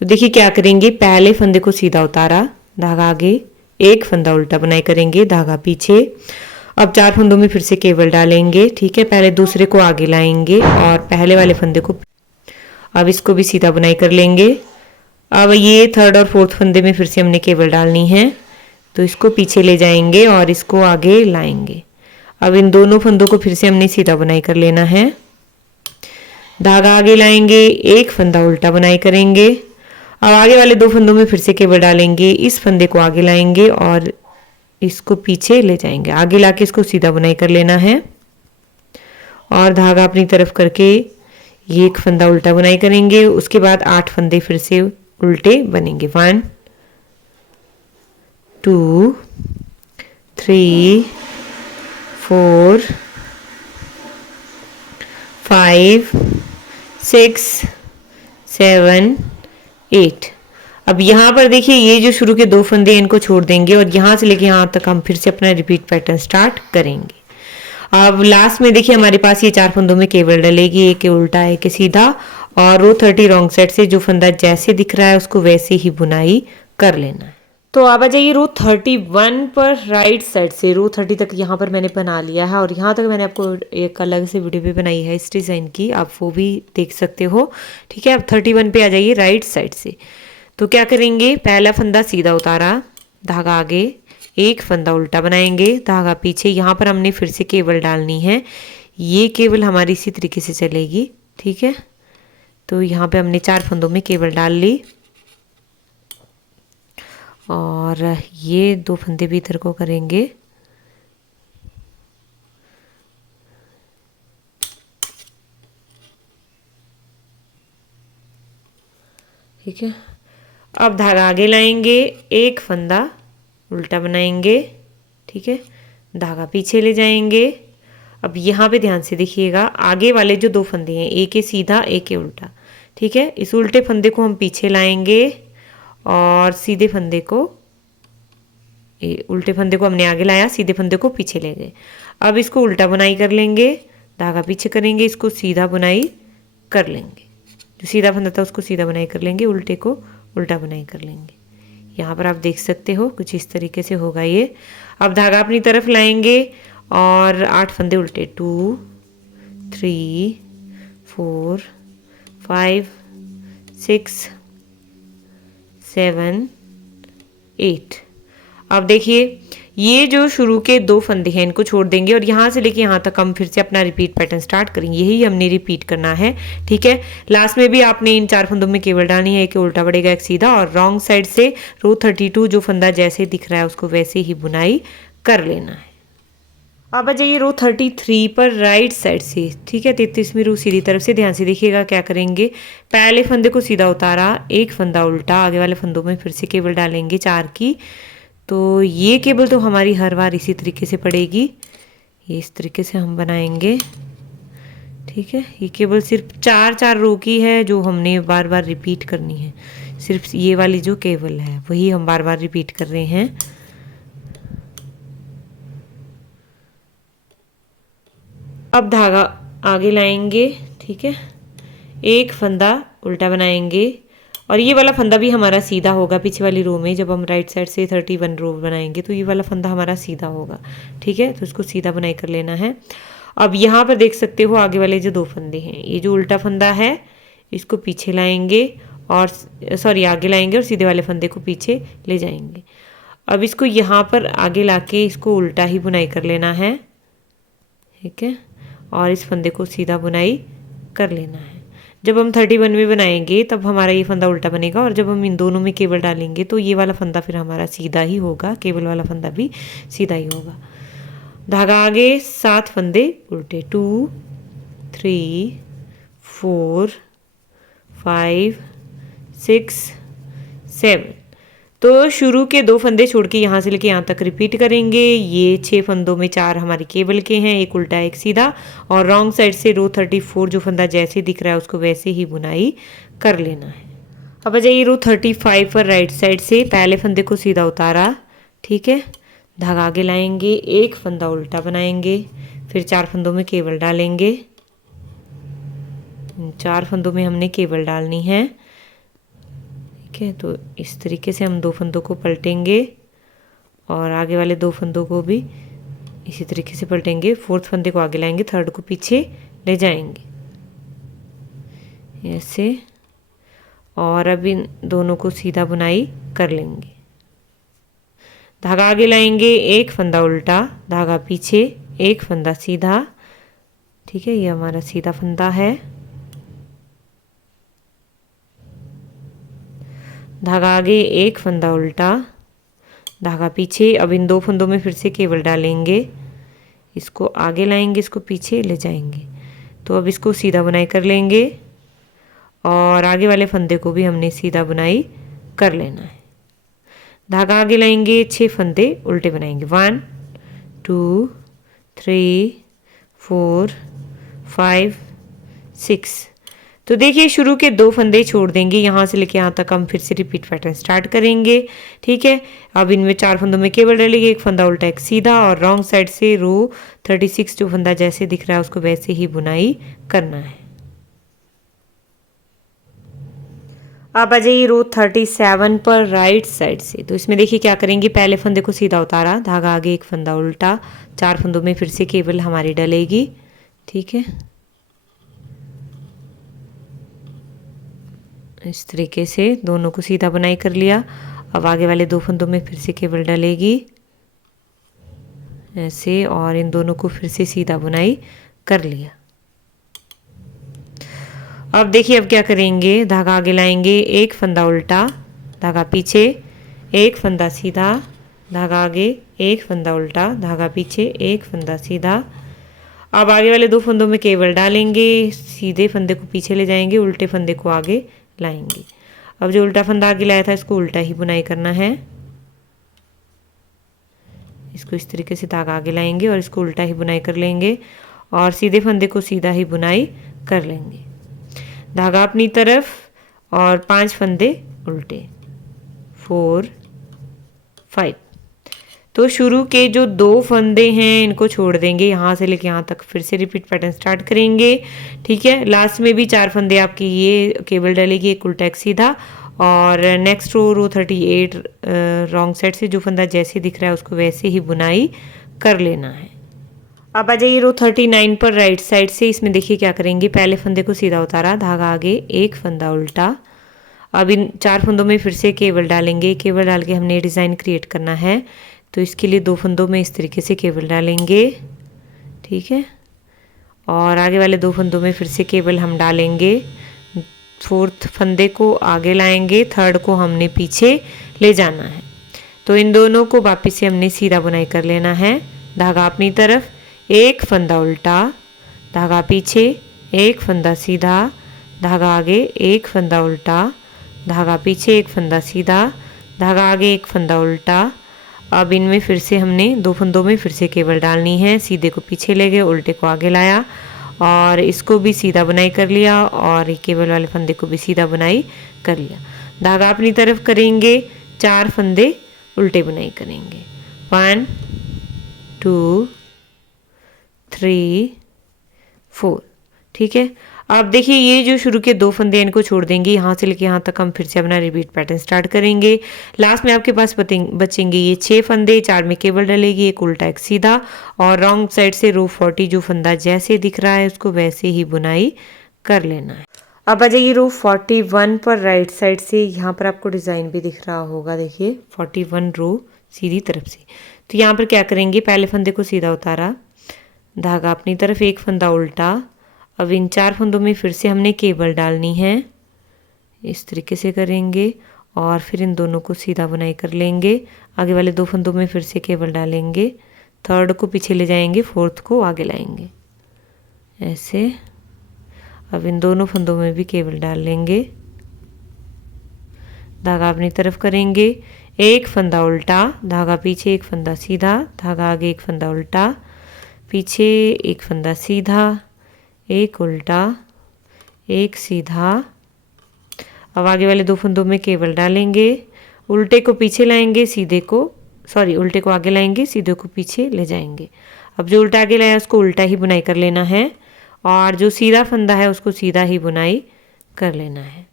तो देखिए क्या करेंगे, पहले फंदे को सीधा उतारा, धागा आगे, एक फंदा उल्टा बुनाई करेंगे, धागा पीछे। अब 4 फंदों में फिर से केवल डालेंगे। ठीक है, पहले दूसरे को आगे लाएंगे और पहले वाले फंदे को, अब इसको भी सीधा बुनाई कर लेंगे। अब ये 3rd और 4th फंदे में फिर से हमने केवल डालनी है, तो इसको पीछे ले जाएंगे और इसको आगे लाएंगे। अब इन दोनों फंदों को फिर से हमने सीधा बुनाई कर लेना है, धागा आगे लाएंगे, एक फंदा उल्टा बुनाई करेंगे। अब आगे वाले 2 फंदों में फिर से केवल डालेंगे, इस फंदे को आगे लाएंगे और इसको पीछे ले जाएंगे, आगे लाके इसको सीधा बुनाई कर लेना है और धागा अपनी तरफ करके ये एक फंदा उल्टा बुनाई करेंगे। उसके बाद 8 फंदे फिर से उल्टे बनेंगे। 1 2 3 4 5 6 7 8। अब यहाँ पर देखिए ये जो शुरू के 2 फंदे हैं इनको छोड़ देंगे और यहाँ से लेके यहाँ तक हम फिर से अपना रिपीट पैटर्न स्टार्ट करेंगे। अब लास्ट में देखिए हमारे पास ये 4 फंदों में केवल डलेगी, एक के उल्टा एक के सीधा और रो 30 रॉन्ग साइड से जो फंदा जैसे दिख रहा है उसको वैसे ही बुनाई कर लेना है। तो आप आ जाइए रो 31 पर राइट साइड से। रो 30 तक यहाँ पर मैंने बना लिया है और यहाँ तक मैंने आपको एक अलग से वीडियो भी बनाई है इस डिज़ाइन की, आप वो भी देख सकते हो। ठीक है, अब 31 पे आ जाइए राइट साइड से। तो क्या करेंगे, पहला फंदा सीधा उतारा, धागा आगे, एक फंदा उल्टा बनाएंगे, धागा पीछे। यहाँ पर हमने फिर से केवल डालनी है, ये केवल हमारी इसी तरीके से चलेगी। ठीक है, तो यहाँ पे हमने 4 फंदों में केवल डाल ली और ये 2 फंदे भी इधर को करेंगे। ठीक है, अब धागा आगे लाएंगे, एक फंदा उल्टा बनाएंगे। ठीक है, धागा पीछे ले जाएंगे। अब यहाँ पे ध्यान से देखिएगा, आगे वाले जो 2 फंदे हैं, एक है सीधा एक है उल्टा। ठीक है, इस उल्टे फंदे को हम पीछे लाएंगे और सीधे फंदे को, उल्टे फंदे को हमने आगे लाया, सीधे फंदे को पीछे ले गए। अब इसको उल्टा बुनाई कर लेंगे, धागा पीछे करेंगे, इसको सीधा बुनाई कर लेंगे। जो सीधा फंदा था उसको सीधा बुनाई कर लेंगे, उल्टे को उल्टा बुनाई कर लेंगे। यहाँ पर आप देख सकते हो कुछ इस तरीके से होगा ये। अब धागा अपनी तरफ लाएंगे और 8 फंदे उल्टे, 2 3 4 5 6 7 8। अब देखिए ये जो शुरू के 2 फंदे हैं इनको छोड़ देंगे और यहाँ से लेके यहाँ तक हम फिर से अपना रिपीट पैटर्न स्टार्ट करेंगे। यही हमने रिपीट करना है। ठीक है, लास्ट में भी आपने इन 4 फंदों में केवल डालनी है, एक उल्टा बढ़ेगा एक सीधा और रॉन्ग साइड से रो 32 जो फंदा जैसे दिख रहा है उसको वैसे ही बुनाई कर लेना है। अब आ जाइए रो 33 पर राइट साइड से। ठीक है, 33वीं रो सीधी तरफ से। ध्यान से देखिएगा क्या करेंगे, पहले फंदे को सीधा उतारा, एक फंदा उल्टा, आगे वाले फंदों में फिर से केवल डालेंगे 4 की। तो ये केबल तो हमारी हर बार इसी तरीके से पड़ेगी, ये इस तरीके से हम बनाएंगे। ठीक है, ये केवल सिर्फ 4 रो की है जो हमने बार बार रिपीट करनी है। सिर्फ ये वाली जो केबल है वही हम बार बार रिपीट कर रहे हैं। अब धागा आगे लाएंगे, ठीक है, एक फंदा उल्टा बनाएंगे और ये वाला फंदा भी हमारा सीधा होगा। पीछे वाली रो में जब हम राइट साइड से 31 रो बनाएंगे तो ये वाला फंदा हमारा सीधा होगा, ठीक है। तो इसको सीधा बुनाई कर लेना है। अब यहाँ पर देख सकते हो आगे वाले जो 2 फंदे हैं, ये जो उल्टा फंदा है इसको पीछे लाएंगे और सॉरी आगे लाएंगे और सीधे वाले फंदे को पीछे ले जाएंगे। अब इसको यहाँ पर आगे लाके इसको उल्टा ही बुनाई कर लेना है, ठीक है, और इस फंदे को सीधा बुनाई कर लेना है। जब हम 31 में बनाएंगे तब हमारा ये फंदा उल्टा बनेगा और जब हम इन दोनों में केबल डालेंगे तो ये वाला फंदा फिर हमारा सीधा ही होगा, केबल वाला फंदा भी सीधा ही होगा। धागा आगे 7 फंदे उल्टे, 2 3 4 5 6 7। तो शुरू के 2 फंदे छोड़ के यहाँ से लेके यहाँ तक रिपीट करेंगे। ये 6 फंदों में 4 हमारे केबल के हैं, एक उल्टा एक सीधा, और रॉन्ग साइड से रो 34 जो फंदा जैसे दिख रहा है उसको वैसे ही बुनाई कर लेना है। अब आ जाइए रो 35 पर राइट साइड से पहले फंदे को सीधा उतारा, ठीक है, धागा आगे लाएंगे, एक फंदा उल्टा बनाएंगे, फिर 4 फंदों में केबल डालेंगे। 4 फंदों में हमने केबल डालनी है, ठीक है। तो इस तरीके से हम 2 फंदों को पलटेंगे और आगे वाले 2 फंदों को भी इसी तरीके से पलटेंगे। 4th फंदे को आगे लाएंगे, 3rd को पीछे ले जाएंगे ऐसे, और अब इन दोनों को सीधा बुनाई कर लेंगे। धागा आगे लाएंगे, एक फंदा उल्टा, धागा पीछे, एक फंदा सीधा, ठीक है, ये हमारा सीधा फंदा है। धागा आगे, एक फंदा उल्टा, धागा पीछे। अब इन 2 फंदों में फिर से केबल डालेंगे, इसको आगे लाएंगे, इसको पीछे ले जाएंगे। तो अब इसको सीधा बुनाई कर लेंगे और आगे वाले फंदे को भी हमने सीधा बुनाई कर लेना है। धागा आगे लाएंगे, 6 फंदे उल्टे बनाएंगे, 1 2 3 4 5 6। तो देखिए शुरू के 2 फंदे छोड़ देंगे, यहाँ से लेके यहाँ तक हम फिर से रिपीट पैटर्न स्टार्ट करेंगे, ठीक है। अब इनमें 4 फंदों में केबल डालेंगे, एक फंदा उल्टा एक सीधा, और रॉन्ग साइड से रो 36 जो फंदा जैसे दिख रहा है उसको वैसे ही बुनाई करना है। अब आ जाइए रो 37 पर राइट साइड से। तो इसमें देखिए क्या करेंगे, पहले फंदे को सीधा उतारा, धागा आगे, एक फंदा उल्टा, 4 फंदों में फिर से केबल हमारी डलेगी, ठीक है, इस तरीके से दोनों को सीधा बुनाई कर लिया। अब आगे वाले 2 फंदों में फिर से केबल डलेगी ऐसे, और इन दोनों को फिर से सीधा बुनाई कर लिया। अब देखिए अब क्या करेंगे, धागा आगे लाएंगे, एक फंदा उल्टा, धागा पीछे, एक फंदा सीधा, धागा आगे, एक फंदा उल्टा, धागा पीछे, एक फंदा सीधा। अब आगे वाले 2 फंदों में केबल डालेंगे, सीधे फंदे को पीछे ले जाएंगे, उल्टे फंदे को आगे लाएंगे। अब जो उल्टा फंदा आगे लाया था इसको उल्टा ही बुनाई करना है, इसको इस तरीके से धागा आगे लाएंगे और इसको उल्टा ही बुनाई कर लेंगे, और सीधे फंदे को सीधा ही बुनाई कर लेंगे। धागा अपनी तरफ और 5 फंदे उल्टे, 4 5। तो शुरू के जो 2 फंदे हैं इनको छोड़ देंगे, यहाँ से लेके यहाँ तक फिर से रिपीट पैटर्न स्टार्ट करेंगे, ठीक है। लास्ट में भी 4 फंदे आपकी ये केबल डलेगी, एक उल्टा एक सीधा, और नेक्स्ट रो 38 रॉन्ग साइड से जो फंदा जैसे दिख रहा है उसको वैसे ही बुनाई कर लेना है। अब आ जाइए रो 39 पर राइट साइड से। इसमें देखिए क्या करेंगे, पहले फंदे को सीधा उतारा, धागा आगे, एक फंदा उल्टा। अब इन 4 फंदों में फिर से केबल डालेंगे, केबल डाल के हमने डिज़ाइन क्रिएट करना है, तो इसके लिए 2 फंदों में इस तरीके से केबल डालेंगे, ठीक है, और आगे वाले 2 फंदों में फिर से केबल हम डालेंगे। 4th फंदे को आगे लाएंगे, 3rd को हमने पीछे ले जाना है। तो इन दोनों को वापस से हमने सीधा बुनाई कर लेना है। धागा अपनी तरफ, एक फंदा उल्टा, धागा पीछे, एक फंदा सीधा, धागा आगे, एक फंदा उल्टा, धागा पीछे, एक फंदा सीधा, धागा आगे, एक फंदा उल्टा। अब इनमें फिर से हमने 2 फंदों में फिर से केबल डालनी है, सीधे को पीछे ले गए, उल्टे को आगे लाया, और इसको भी सीधा बुनाई कर लिया और केबल वाले फंदे को भी सीधा बुनाई कर लिया। धागा अपनी तरफ करेंगे, 4 फंदे उल्टे बुनाई करेंगे। 1 2 3 4, ठीक है। अब देखिए ये जो शुरू के 2 फंदे इनको छोड़ देंगे, यहाँ से लेके यहाँ तक हम फिर से अपना रिपीट पैटर्न स्टार्ट करेंगे। लास्ट में आपके पास बचेंगे ये 6 फंदे, 4 में केबल डलेगी, एक उल्टा एक सीधा, और रॉन्ग साइड से रो 40 जो फंदा जैसे दिख रहा है उसको वैसे ही बुनाई कर लेना है। अब आ जाइए रो 41 पर राइट साइड से, यहाँ पर आपको डिज़ाइन भी दिख रहा होगा, देखिए 41 रो सीधी तरफ से। तो यहाँ पर क्या करेंगे, पहले फंदे को सीधा उतारा, धागा अपनी तरफ, एक फंदा उल्टा। अब इन 4 फंदों में फिर से हमने केबल डालनी है, इस तरीके से करेंगे और फिर इन दोनों को सीधा बुनाई कर लेंगे। आगे वाले 2 फंदों में फिर से केबल डालेंगे, थर्ड को पीछे ले जाएंगे, फोर्थ को आगे लाएंगे ऐसे। अब इन दोनों फंदों में भी केबल डाल लेंगे, धागा अपनी तरफ करेंगे, एक फंदा उल्टा, धागा पीछे, एक फंदा सीधा, धागा आगे, एक फंदा उल्टा, पीछे एक फंदा सीधा, एक उल्टा, एक सीधा। अब आगे वाले 2 फंदों में केबल डालेंगे, उल्टे को पीछे लाएंगे, सीधे को उल्टे को आगे लाएंगे, सीधे को पीछे ले जाएंगे। अब जो उल्टा आगे लाया उसको उल्टा ही बुनाई कर लेना है और जो सीधा फंदा है उसको सीधा ही बुनाई कर लेना है।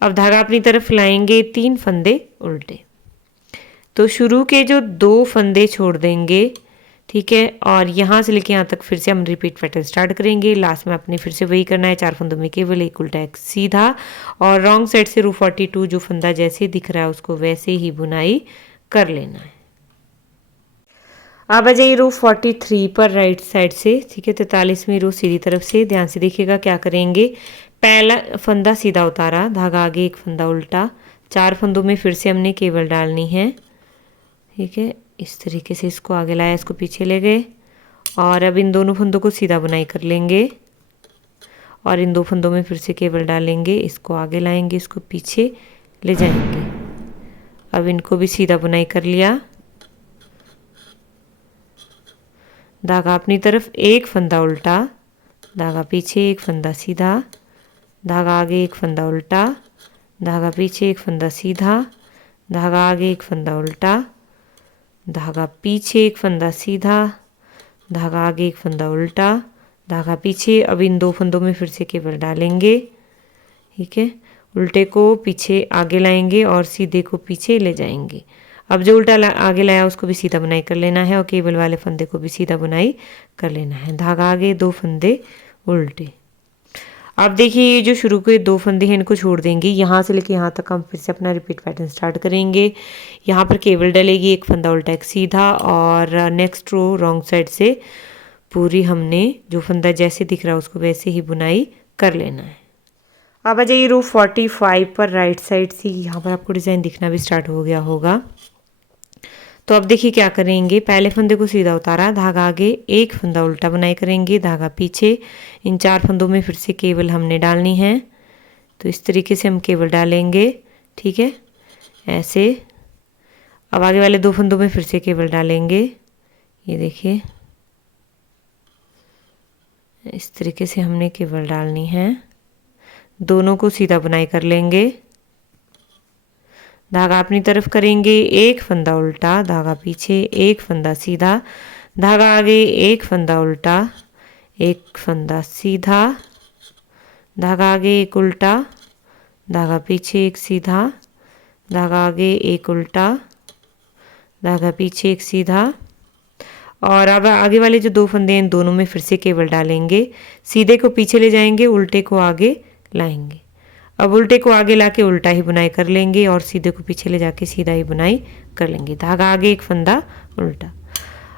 अब धागा अपनी तरफ लाएंगे, 3 फंदे उल्टे, तो शुरू के जो 2 फंदे छोड़ देंगे, ठीक है, और यहाँ से लेके यहाँ तक फिर से हम रिपीट पैटर्न स्टार्ट करेंगे। लास्ट में अपने फिर से वही करना है, 4 फंदों में केवल, एक उल्टा एक सीधा, और रॉन्ग साइड से रो 42 जो फंदा जैसे दिख रहा है उसको वैसे ही बुनाई कर लेना है। अब आ जाइए रो 43 पर राइट साइड से, ठीक है, 43वीं रो सीधी तरफ से। ध्यान से देखिएगा क्या करेंगे, पहला फंदा सीधा उतारा, धागा आगे, एक फंदा उल्टा, 4 फंदों में फिर से हमने केबल डालनी है, ठीक है, इस तरीके से इसको आगे लाया, इसको पीछे ले गए और अब इन दोनों फंदों को सीधा बुनाई कर लेंगे और इन 2 फंदों में फिर से केबल डालेंगे, इसको आगे लाएंगे, इसको पीछे ले जाएंगे। अब इनको भी सीधा बुनाई कर लिया, धागा अपनी तरफ, एक फंदा उल्टा, धागा पीछे, एक फंदा सीधा, धागा आगे, एक फंदा उल्टा, धागा पीछे, एक फंदा सीधा, धागा आगे, एक फंदा उल्टा, धागा पीछे, एक फंदा सीधा, धागा आगे, एक फंदा उल्टा, धागा पीछे। अब इन 2 फंदों में फिर से केबल डालेंगे, ठीक है, उल्टे को पीछे आगे लाएंगे और सीधे को पीछे ले जाएंगे। अब जो उल्टा आगे लाया उसको भी सीधा बुनाई कर लेना है और केबल वाले फंदे को भी सीधा बुनाई कर लेना है, धागा आगे, 2 फंदे उल्टे। अब देखिए ये जो शुरू के 2 फंदे हैं इनको छोड़ देंगे, यहाँ से लेके यहाँ तक हम फिर से अपना रिपीट पैटर्न स्टार्ट करेंगे। यहाँ पर केबल डलेगी, एक फंदा उल्टा एक सीधा, और नेक्स्ट रो रॉन्ग साइड से पूरी हमने जो फंदा जैसे दिख रहा है उसको वैसे ही बुनाई कर लेना है। अब आ जाइए रो 45 पर राइट साइड से, यहाँ पर आपको डिज़ाइन दिखना भी स्टार्ट हो गया होगा। तो अब देखिए क्या करेंगे, पहले फंदे को सीधा उतारा, धागा आगे, एक फंदा उल्टा बुनाई करेंगे, धागा पीछे, इन 4 फंदों में फिर से केबल हमने डालनी है, तो इस तरीके से हम केबल डालेंगे, ठीक है, ऐसे। अब आगे वाले 2 फंदों में फिर से केबल डालेंगे, ये देखिए इस तरीके से हमने केबल डालनी है, दोनों को सीधा बुनाई कर लेंगे, धागा अपनी तरफ करेंगे, एक फंदा उल्टा, धागा पीछे, एक फंदा सीधा, धागा आगे, एक फंदा उल्टा, एक फंदा सीधा, धागा आगे, एक उल्टा, धागा पीछे, एक सीधा, धागा आगे, एक उल्टा, धागा पीछे, एक सीधा, और अब आगे वाले जो 2 फंदे हैं इन दोनों में फिर से केबल डालेंगे, सीधे को पीछे ले जाएंगे, उल्टे को आगे लाएंगे। अब उल्टे को आगे लाके उल्टा ही बुनाई कर लेंगे और सीधे को पीछे ले जाके सीधा ही बुनाई कर लेंगे, धागा आगे, एक फंदा उल्टा।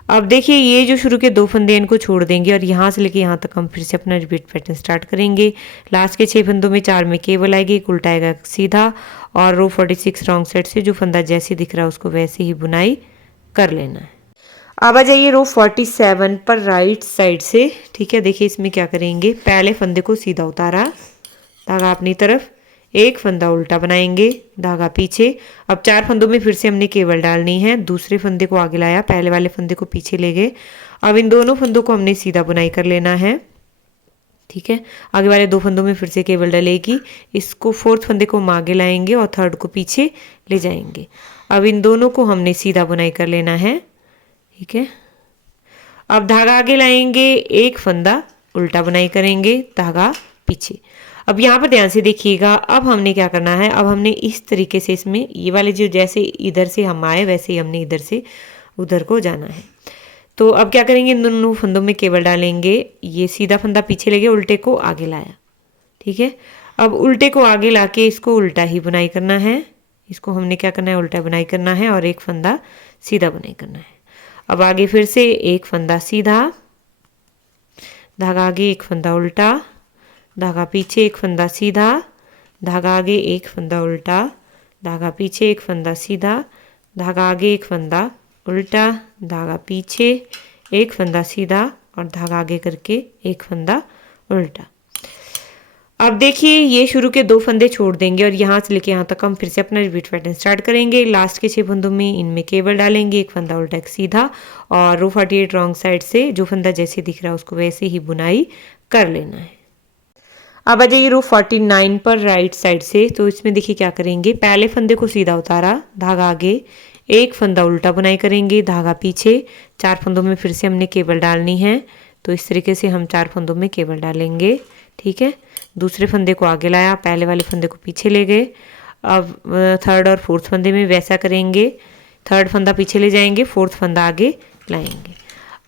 अब देखिए ये जो शुरू के 2 फंदे इनको छोड़ देंगे और यहाँ से लेके यहाँ तक हम फिर से अपना रिपीट पैटर्न स्टार्ट करेंगे। लास्ट के 6 फंदों में 4 में केबल आएगी, एक उल्टा आएगा सीधा, और रो 46 रॉन्ग साइड से जो फंदा जैसे दिख रहा है उसको वैसे ही बुनाई कर लेना है। अब आ जाइए रो 47 पर राइट साइड से, ठीक है, देखिए इसमें क्या करेंगे, पहले फंदे को सीधा उतारा, धागा अपनी तरफ, एक फंदा उल्टा बनाएंगे, धागा पीछे। अब 4 फंदों में फिर से हमने केबल डालनी है, दूसरे फंदे को आगे लाया, पहले वाले फंदे को पीछे ले गए। अब इन दोनों फंदों को हमने सीधा बुनाई कर लेना है, ठीक है। आगे वाले 2 फंदों में फिर से केबल डलेगी। इसको 4th फंदे को हम आगे लाएंगे और 3rd को पीछे ले जाएंगे। अब इन दोनों को हमने सीधा बुनाई कर लेना है, ठीक है। अब धागा आगे लाएंगे, एक फंदा उल्टा बुनाई करेंगे, धागा पीछे। अब यहाँ पर ध्यान से देखिएगा, अब हमने क्या करना है, अब हमने इस तरीके से इसमें ये वाले जो जैसे इधर से हम आए वैसे ही हमने इधर से उधर को जाना है। तो अब क्या करेंगे, इन दोनों फंदों में केबल डालेंगे। ये सीधा फंदा पीछे ले गया, उल्टे को आगे लाया, ठीक है। अब उल्टे को आगे लाके इसको उल्टा ही बुनाई करना है। इसको हमने क्या करना है, उल्टा बुनाई करना है और एक फंदा सीधा बुनाई करना है। अब आगे फिर से एक फंदा सीधा, धागा आगे, एक फंदा उल्टा, धागा पीछे, एक फंदा सीधा, धागा आगे, एक फंदा उल्टा, धागा पीछे, एक फंदा सीधा, धागा आगे, एक फंदा उल्टा, धागा पीछे, एक फंदा सीधा और धागा आगे करके एक फंदा उल्टा। अब देखिए ये शुरू के 2 फंदे छोड़ देंगे और यहाँ से लेके यहाँ तक हम फिर से अपना रिपीट पैटर्न स्टार्ट करेंगे। लास्ट के 6 फंदों में इनमें केबल डालेंगे, एक फंदा उल्टा एक सीधा और रो 48 रॉन्ग साइड से जो फंदा जैसे दिख रहा है उसको वैसे ही बुनाई कर लेना है। अब आ जाइए रो 49 पर राइट साइड से। तो इसमें देखिए क्या करेंगे, पहले फंदे को सीधा उतारा, धागा आगे, एक फंदा उल्टा बुनाई करेंगे, धागा पीछे, 4 फंदों में फिर से हमने केबल डालनी है। तो इस तरीके से हम 4 फंदों में केबल डालेंगे, ठीक है। दूसरे फंदे को आगे लाया, पहले वाले फंदे को पीछे ले गए। अब 3rd और 4th फंदे में वैसा करेंगे, 3rd फंदा पीछे ले जाएंगे, 4th फंदा आगे लाएंगे।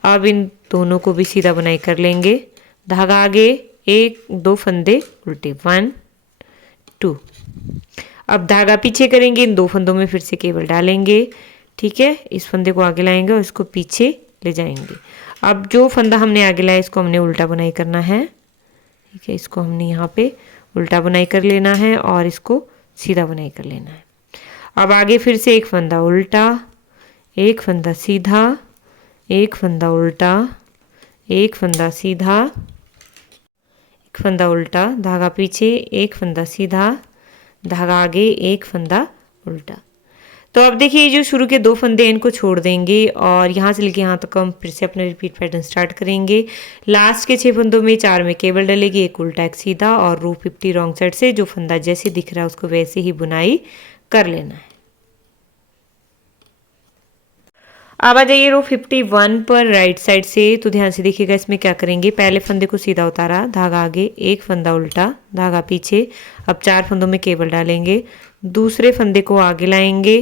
अब इन दोनों को भी सीधा बुनाई कर लेंगे, धागा आगे, 1-2 फंदे उल्टे, 1 2। अब धागा पीछे करेंगे, इन 2 फंदों में फिर से केबल डालेंगे, ठीक है। इस फंदे को आगे लाएंगे और इसको पीछे ले जाएंगे। अब जो फंदा हमने आगे लाया इसको हमने उल्टा बुनाई करना है, ठीक है। इसको हमने यहाँ पे उल्टा बुनाई कर लेना है और इसको सीधा बुनाई कर लेना है। अब आगे फिर से एक फंदा उल्टा, एक फंदा सीधा, एक फंदा उल्टा, एक फंदा सीधा, एक फंदा उल्टा, धागा पीछे, एक फंदा सीधा, धागा आगे, एक फंदा उल्टा। तो अब देखिए ये जो शुरू के 2 फंदे हैं इनको छोड़ देंगे और यहाँ से लेके यहाँ तक हम फिर से अपना रिपीट पैटर्न स्टार्ट करेंगे। लास्ट के 6 फंदों में 4 में केबल डलेगी, एक उल्टा एक सीधा और रो 50 रॉन्ग साइड से जो फंदा जैसे दिख रहा है उसको वैसे ही बुनाई कर लेना है। अब आ जाइए रो 51 पर राइट साइड से। तो ध्यान से देखिएगा इसमें क्या करेंगे, पहले फंदे को सीधा उतारा, धागा आगे, एक फंदा उल्टा, धागा पीछे। अब 4 फंदों में केबल डालेंगे, दूसरे फंदे को आगे लाएंगे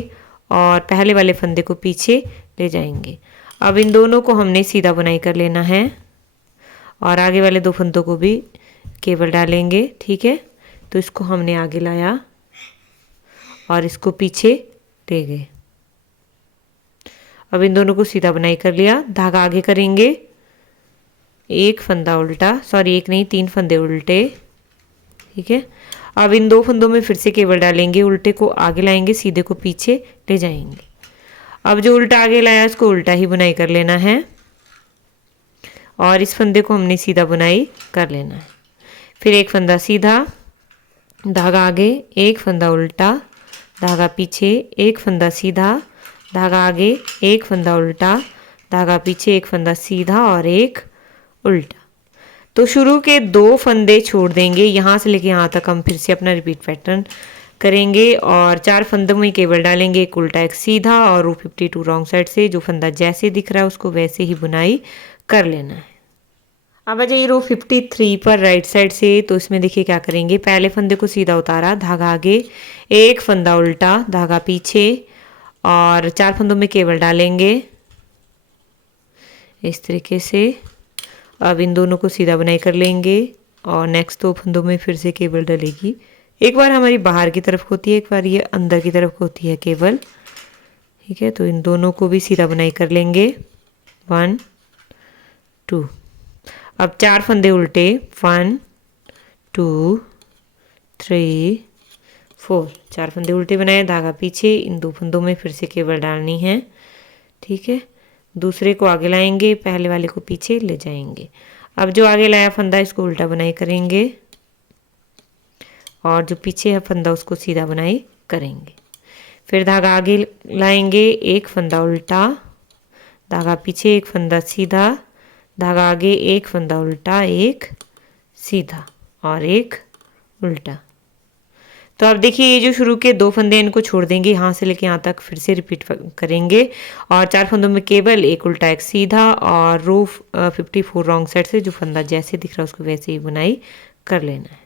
और पहले वाले फंदे को पीछे ले जाएंगे। अब इन दोनों को हमने सीधा बुनाई कर लेना है और आगे वाले 2 फंदों को भी केबल डालेंगे, ठीक है। तो इसको हमने आगे लाया और इसको पीछे ले गए। अब इन दोनों को सीधा बुनाई कर लिया, धागा आगे करेंगे, एक फंदा उल्टा, सॉरी एक नहीं 3 फंदे उल्टे, ठीक है। अब इन 2 फंदों में फिर से केबल डालेंगे, उल्टे को आगे लाएंगे, सीधे को पीछे ले जाएंगे। अब जो उल्टा आगे लाया इसको उल्टा ही बुनाई कर लेना है और इस फंदे को हमने सीधा बुनाई कर लेना है। फिर एक फंदा सीधा, धागा आगे, एक फंदा उल्टा, धागा पीछे, एक फंदा सीधा, धागा आगे, एक फंदा उल्टा, धागा पीछे, एक फंदा सीधा और एक उल्टा। तो शुरू के 2 फंदे छोड़ देंगे, यहाँ से लेके यहाँ तक हम फिर से अपना रिपीट पैटर्न करेंगे और 4 फंदों में केबल डालेंगे, एक उल्टा एक सीधा और रो 52 रॉन्ग साइड से जो फंदा जैसे दिख रहा है उसको वैसे ही बुनाई कर लेना है। अब आ जाइए रो 53 पर राइट साइड से। तो इसमें देखिए क्या करेंगे, पहले फंदे को सीधा उतारा, धागा आगे, एक फंदा उल्टा, धागा पीछे और 4 फंदों में केबल डालेंगे इस तरीके से। अब इन दोनों को सीधा बुनाई कर लेंगे और नेक्स्ट 2 फंदों में फिर से केबल डलेगी। एक बार हमारी बाहर की तरफ होती है, एक बार ये अंदर की तरफ होती है केबल, ठीक है। तो इन दोनों को भी सीधा बुनाई कर लेंगे, 1 2। अब 4 फंदे उल्टे, 1 2 3 4, 4 फंदे उल्टे बनाए, धागा पीछे, इन 2 फंदों में फिर से केबल डालनी है, ठीक है। दूसरे को आगे लाएंगे, पहले वाले को पीछे ले जाएंगे। अब जो आगे लाया फंदा इसको उल्टा बुनाई करेंगे और जो पीछे है फंदा उसको सीधा बुनाई करेंगे। फिर धागा आगे लाएंगे, एक फंदा उल्टा, धागा पीछे, एक फंदा सीधा, धागा आगे, एक फंदा उल्टा, एक सीधा और एक उल्टा। तो अब देखिए ये जो शुरू के 2 फंदे इनको छोड़ देंगे, यहाँ से लेके यहाँ तक फिर से रिपीट करेंगे और 4 फंदों में केवल एक उल्टा एक सीधा और रो 54 रॉन्ग साइड से जो फंदा जैसे दिख रहा है उसको वैसे ही बुनाई कर लेना है।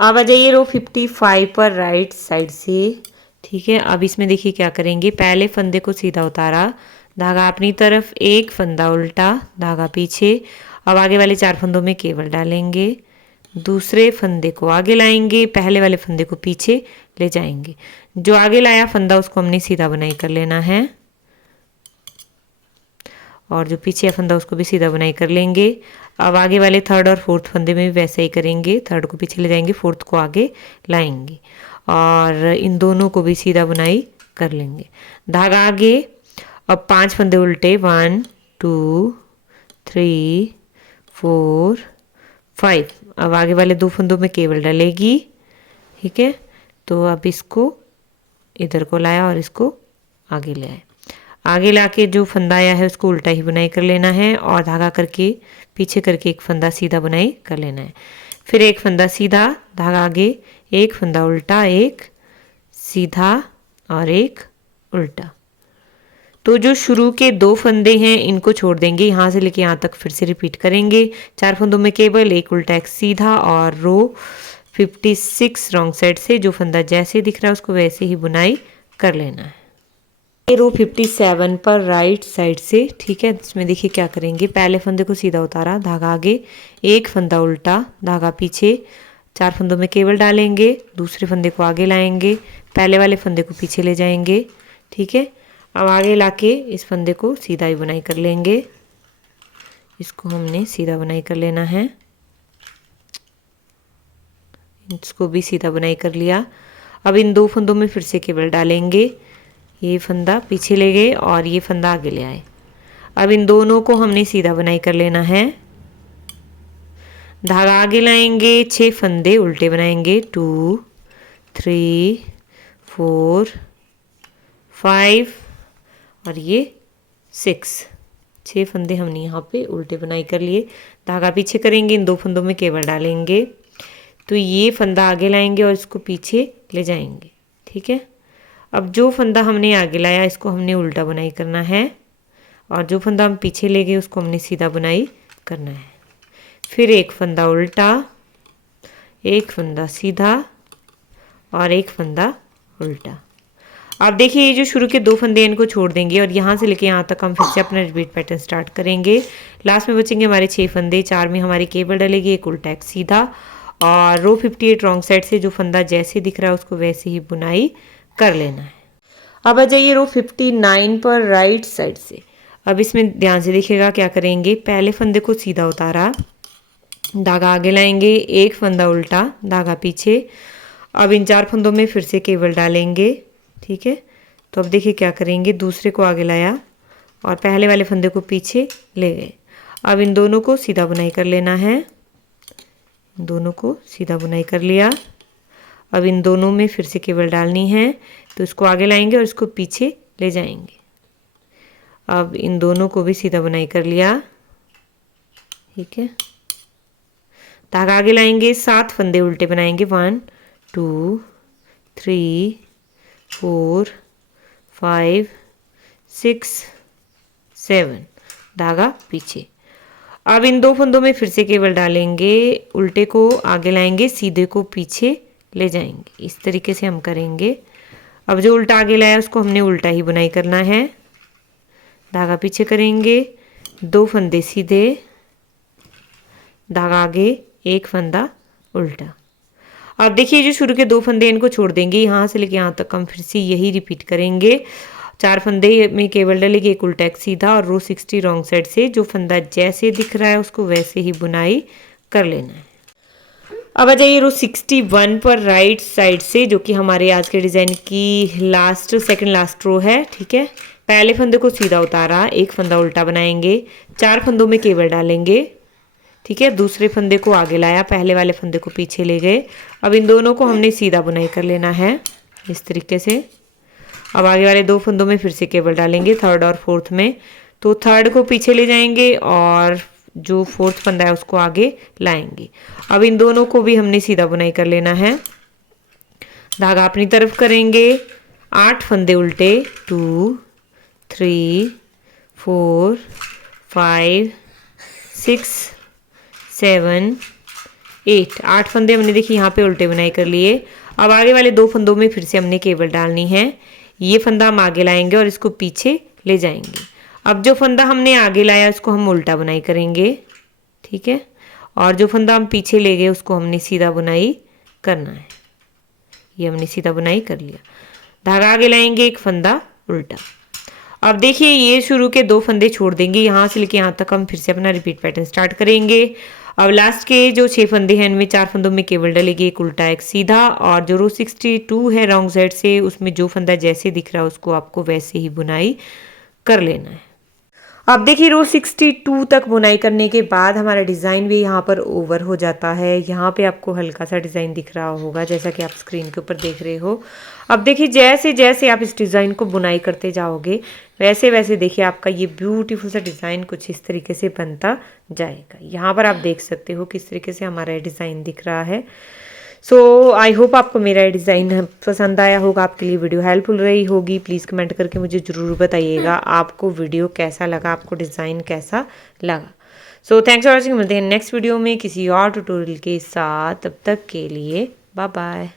अब आ जाइए रो 55 पर राइट साइड से। ठीक है, अब इसमें देखिए क्या करेंगे, पहले फंदे को सीधा उतारा, धागा अपनी तरफ, एक फंदा उल्टा, धागा पीछे। अब आगे वाले 4 फंदों में केवल डालेंगे, दूसरे फंदे को आगे लाएंगे, पहले वाले फंदे को पीछे ले जाएंगे। जो आगे लाया फंदा उसको हमने सीधा बुनाई कर लेना है और जो पीछे फंदा उसको भी सीधा बुनाई कर लेंगे। अब आगे वाले थर्ड और फोर्थ फंदे में भी वैसे ही करेंगे, थर्ड को पीछे ले जाएंगे, फोर्थ को आगे लाएंगे और इन दोनों को भी सीधा बुनाई कर लेंगे। धागा आगे, अब 5 फंदे उल्टे, 1 2 3 4 5। अब आगे वाले 2 फंदों में केवल डलेगी। ठीक है, तो अब इसको इधर को लाया और इसको आगे ले आए। आगे लाके जो फंदा आया है उसको उल्टा ही बुनाई कर लेना है और धागा करके पीछे करके एक फंदा सीधा बुनाई कर लेना है। फिर एक फंदा सीधा, धागा आगे, एक फंदा उल्टा, एक सीधा और एक उल्टा। तो जो शुरू के 2 फंदे हैं इनको छोड़ देंगे, यहाँ से लेके यहाँ तक फिर से रिपीट करेंगे। 4 फंदों में केवल एक उल्टा एक सीधा और रो 56 रॉन्ग साइड से जो फंदा जैसे दिख रहा है उसको वैसे ही बुनाई कर लेना है। ये रो 57 पर राइट साइड से। ठीक है, इसमें देखिए क्या करेंगे, पहले फंदे को सीधा उतारा, धागा आगे, एक फंदा उल्टा, धागा पीछे, 4 फंदों में केवल डालेंगे, दूसरे फंदे को आगे लाएंगे, पहले वाले फंदे को पीछे ले जाएंगे। ठीक है, अब आगे लाके इस फंदे को सीधा ही बुनाई कर लेंगे, इसको हमने सीधा बुनाई कर लेना है, इसको भी सीधा बुनाई कर लिया। अब इन 2 फंदों में फिर से केवल डालेंगे, ये फंदा पीछे ले गए और ये फंदा आगे ले आए। अब इन दोनों को हमने सीधा बुनाई कर लेना है, धागा आगे लाएंगे, 6 फंदे उल्टे बनाएंगे, 2 3 4 5 और ये 6 फंदे हमने यहाँ पे उल्टे बुनाई कर लिए। धागा पीछे करेंगे, इन 2 फंदों में केवल डालेंगे, तो ये फंदा आगे लाएंगे और इसको पीछे ले जाएंगे। ठीक है, अब जो फंदा हमने आगे लाया इसको हमने उल्टा बुनाई करना है और जो फंदा हम पीछे ले गए उसको हमने सीधा बुनाई करना है। फिर एक फंदा उल्टा, एक फंदा सीधा और एक फंदा उल्टा। अब देखिए ये जो शुरू के 2 फंदे इनको छोड़ देंगे और यहाँ से लेके यहाँ तक हम फिर से अपना रिपीट पैटर्न स्टार्ट करेंगे। लास्ट में बचेंगे हमारे 6 फंदे, 4 में हमारी केबल डलेगी, एक उल्टा एक सीधा और रो 58 रॉन्ग साइड से जो फंदा जैसे दिख रहा है उसको वैसे ही बुनाई कर लेना है। अब आ जाइए रो 59 पर राइट साइड से। अब इसमें ध्यान से देखिएगा क्या करेंगे, पहले फंदे को सीधा उतारा, धागा आगे लाएंगे, एक फंदा उल्टा, धागा पीछे। अब इन 4 फंदों में फिर से केवल डालेंगे। ठीक है, तो अब देखिए क्या करेंगे, दूसरे को आगे लाया और पहले वाले फंदे को पीछे ले गए। अब इन दोनों को सीधा बुनाई कर लेना है, दोनों को सीधा बुनाई कर लिया। अब इन दोनों में फिर से केवल डालनी है, तो इसको आगे लाएंगे और इसको पीछे ले जाएंगे। अब इन दोनों को भी सीधा बुनाई कर लिया। ठीक है, धागा आगे लाएंगे, 7 फंदे उल्टे बनाएंगे, 1 2 3 4 5 6 7, धागा पीछे। अब इन 2 फंदों में फिर से केवल डालेंगे, उल्टे को आगे लाएंगे, सीधे को पीछे ले जाएंगे। इस तरीके से हम करेंगे। अब जो उल्टा आगे लाया उसको हमने उल्टा ही बुनाई करना है, धागा पीछे करेंगे, 2 फंदे सीधे, धागा आगे, एक फंदा उल्टा। अब देखिए जो शुरू के 2 फंदे इनको छोड़ देंगे, यहाँ से लेके यहाँ तक हम फिर से यही रिपीट करेंगे। 4 फंदे में केवल डलेगी, एक उल्टा एक सीधा और रो 60 रॉन्ग साइड से जो फंदा जैसे दिख रहा है उसको वैसे ही बुनाई कर लेना है। अब आ जाइए रो 61 पर राइट साइड से, जो कि हमारे आज के डिजाइन की सेकंड लास्ट रो है। ठीक है, पहले फंदे को सीधा उतारा, एक फंदा उल्टा बनाएंगे, 4 फंदों में केवल डालेंगे। ठीक है, दूसरे फंदे को आगे लाया, पहले वाले फंदे को पीछे ले गए। अब इन दोनों को हमने सीधा बुनाई कर लेना है इस तरीके से। अब आगे वाले 2 फंदों में फिर से केवल डालेंगे, थर्ड और फोर्थ में, तो थर्ड को पीछे ले जाएंगे और जो फोर्थ फंदा है उसको आगे लाएंगे। अब इन दोनों को भी हमने सीधा बुनाई कर लेना है। धागा अपनी तरफ करेंगे, 8 फंदे उल्टे, 2 3 4 5 6 7 8, 8 फंदे हमने देखिए यहाँ पे उल्टे बुनाई कर लिए। अब आगे वाले 2 फंदों में फिर से हमने केबल डालनी है। ये फंदा हम आगे लाएंगे और इसको पीछे ले जाएंगे। अब जो फंदा हमने आगे लाया उसको हम उल्टा बुनाई करेंगे, ठीक है, और जो फंदा हम पीछे ले गए उसको हमने सीधा बुनाई करना है। ये हमने सीधा बुनाई कर लिया। धागा आगे लाएंगे, एक फंदा उल्टा। अब देखिए ये शुरू के 2 फंदे छोड़ देंगे, यहाँ से लेके यहाँ तक हम फिर से अपना रिपीट पैटर्न स्टार्ट करेंगे। अब लास्ट के जो 6 फंदे हैं इनमें 4 फंदों में केवल डलेगी, एक उल्टा एक सीधा, और जो रो 62 है रॉन्ग साइड से उसमें जो फंदा जैसे दिख रहा है उसको आपको वैसे ही बुनाई कर लेना है। अब देखिए रो 62 तक बुनाई करने के बाद हमारा डिज़ाइन भी यहाँ पर ओवर हो जाता है। यहाँ पे आपको हल्का सा डिज़ाइन दिख रहा होगा जैसा कि आप स्क्रीन के ऊपर देख रहे हो। अब देखिए जैसे जैसे आप इस डिज़ाइन को बुनाई करते जाओगे वैसे वैसे देखिए आपका ये ब्यूटीफुल सा डिज़ाइन कुछ इस तरीके से बनता जाएगा। यहाँ पर आप देख सकते हो किस तरीके से हमारा डिज़ाइन दिख रहा है। सो आई होप आपको मेरा डिज़ाइन पसंद आया होगा, आपके लिए वीडियो हेल्पफुल रही होगी। प्लीज़ कमेंट करके मुझे ज़रूर बताइएगा आपको वीडियो कैसा लगा, आपको डिज़ाइन कैसा लगा। So thanks for watching. मिलते हैं नेक्स्ट वीडियो में किसी और ट्यूटोरियल के साथ, तब तक के लिए बाय बाय।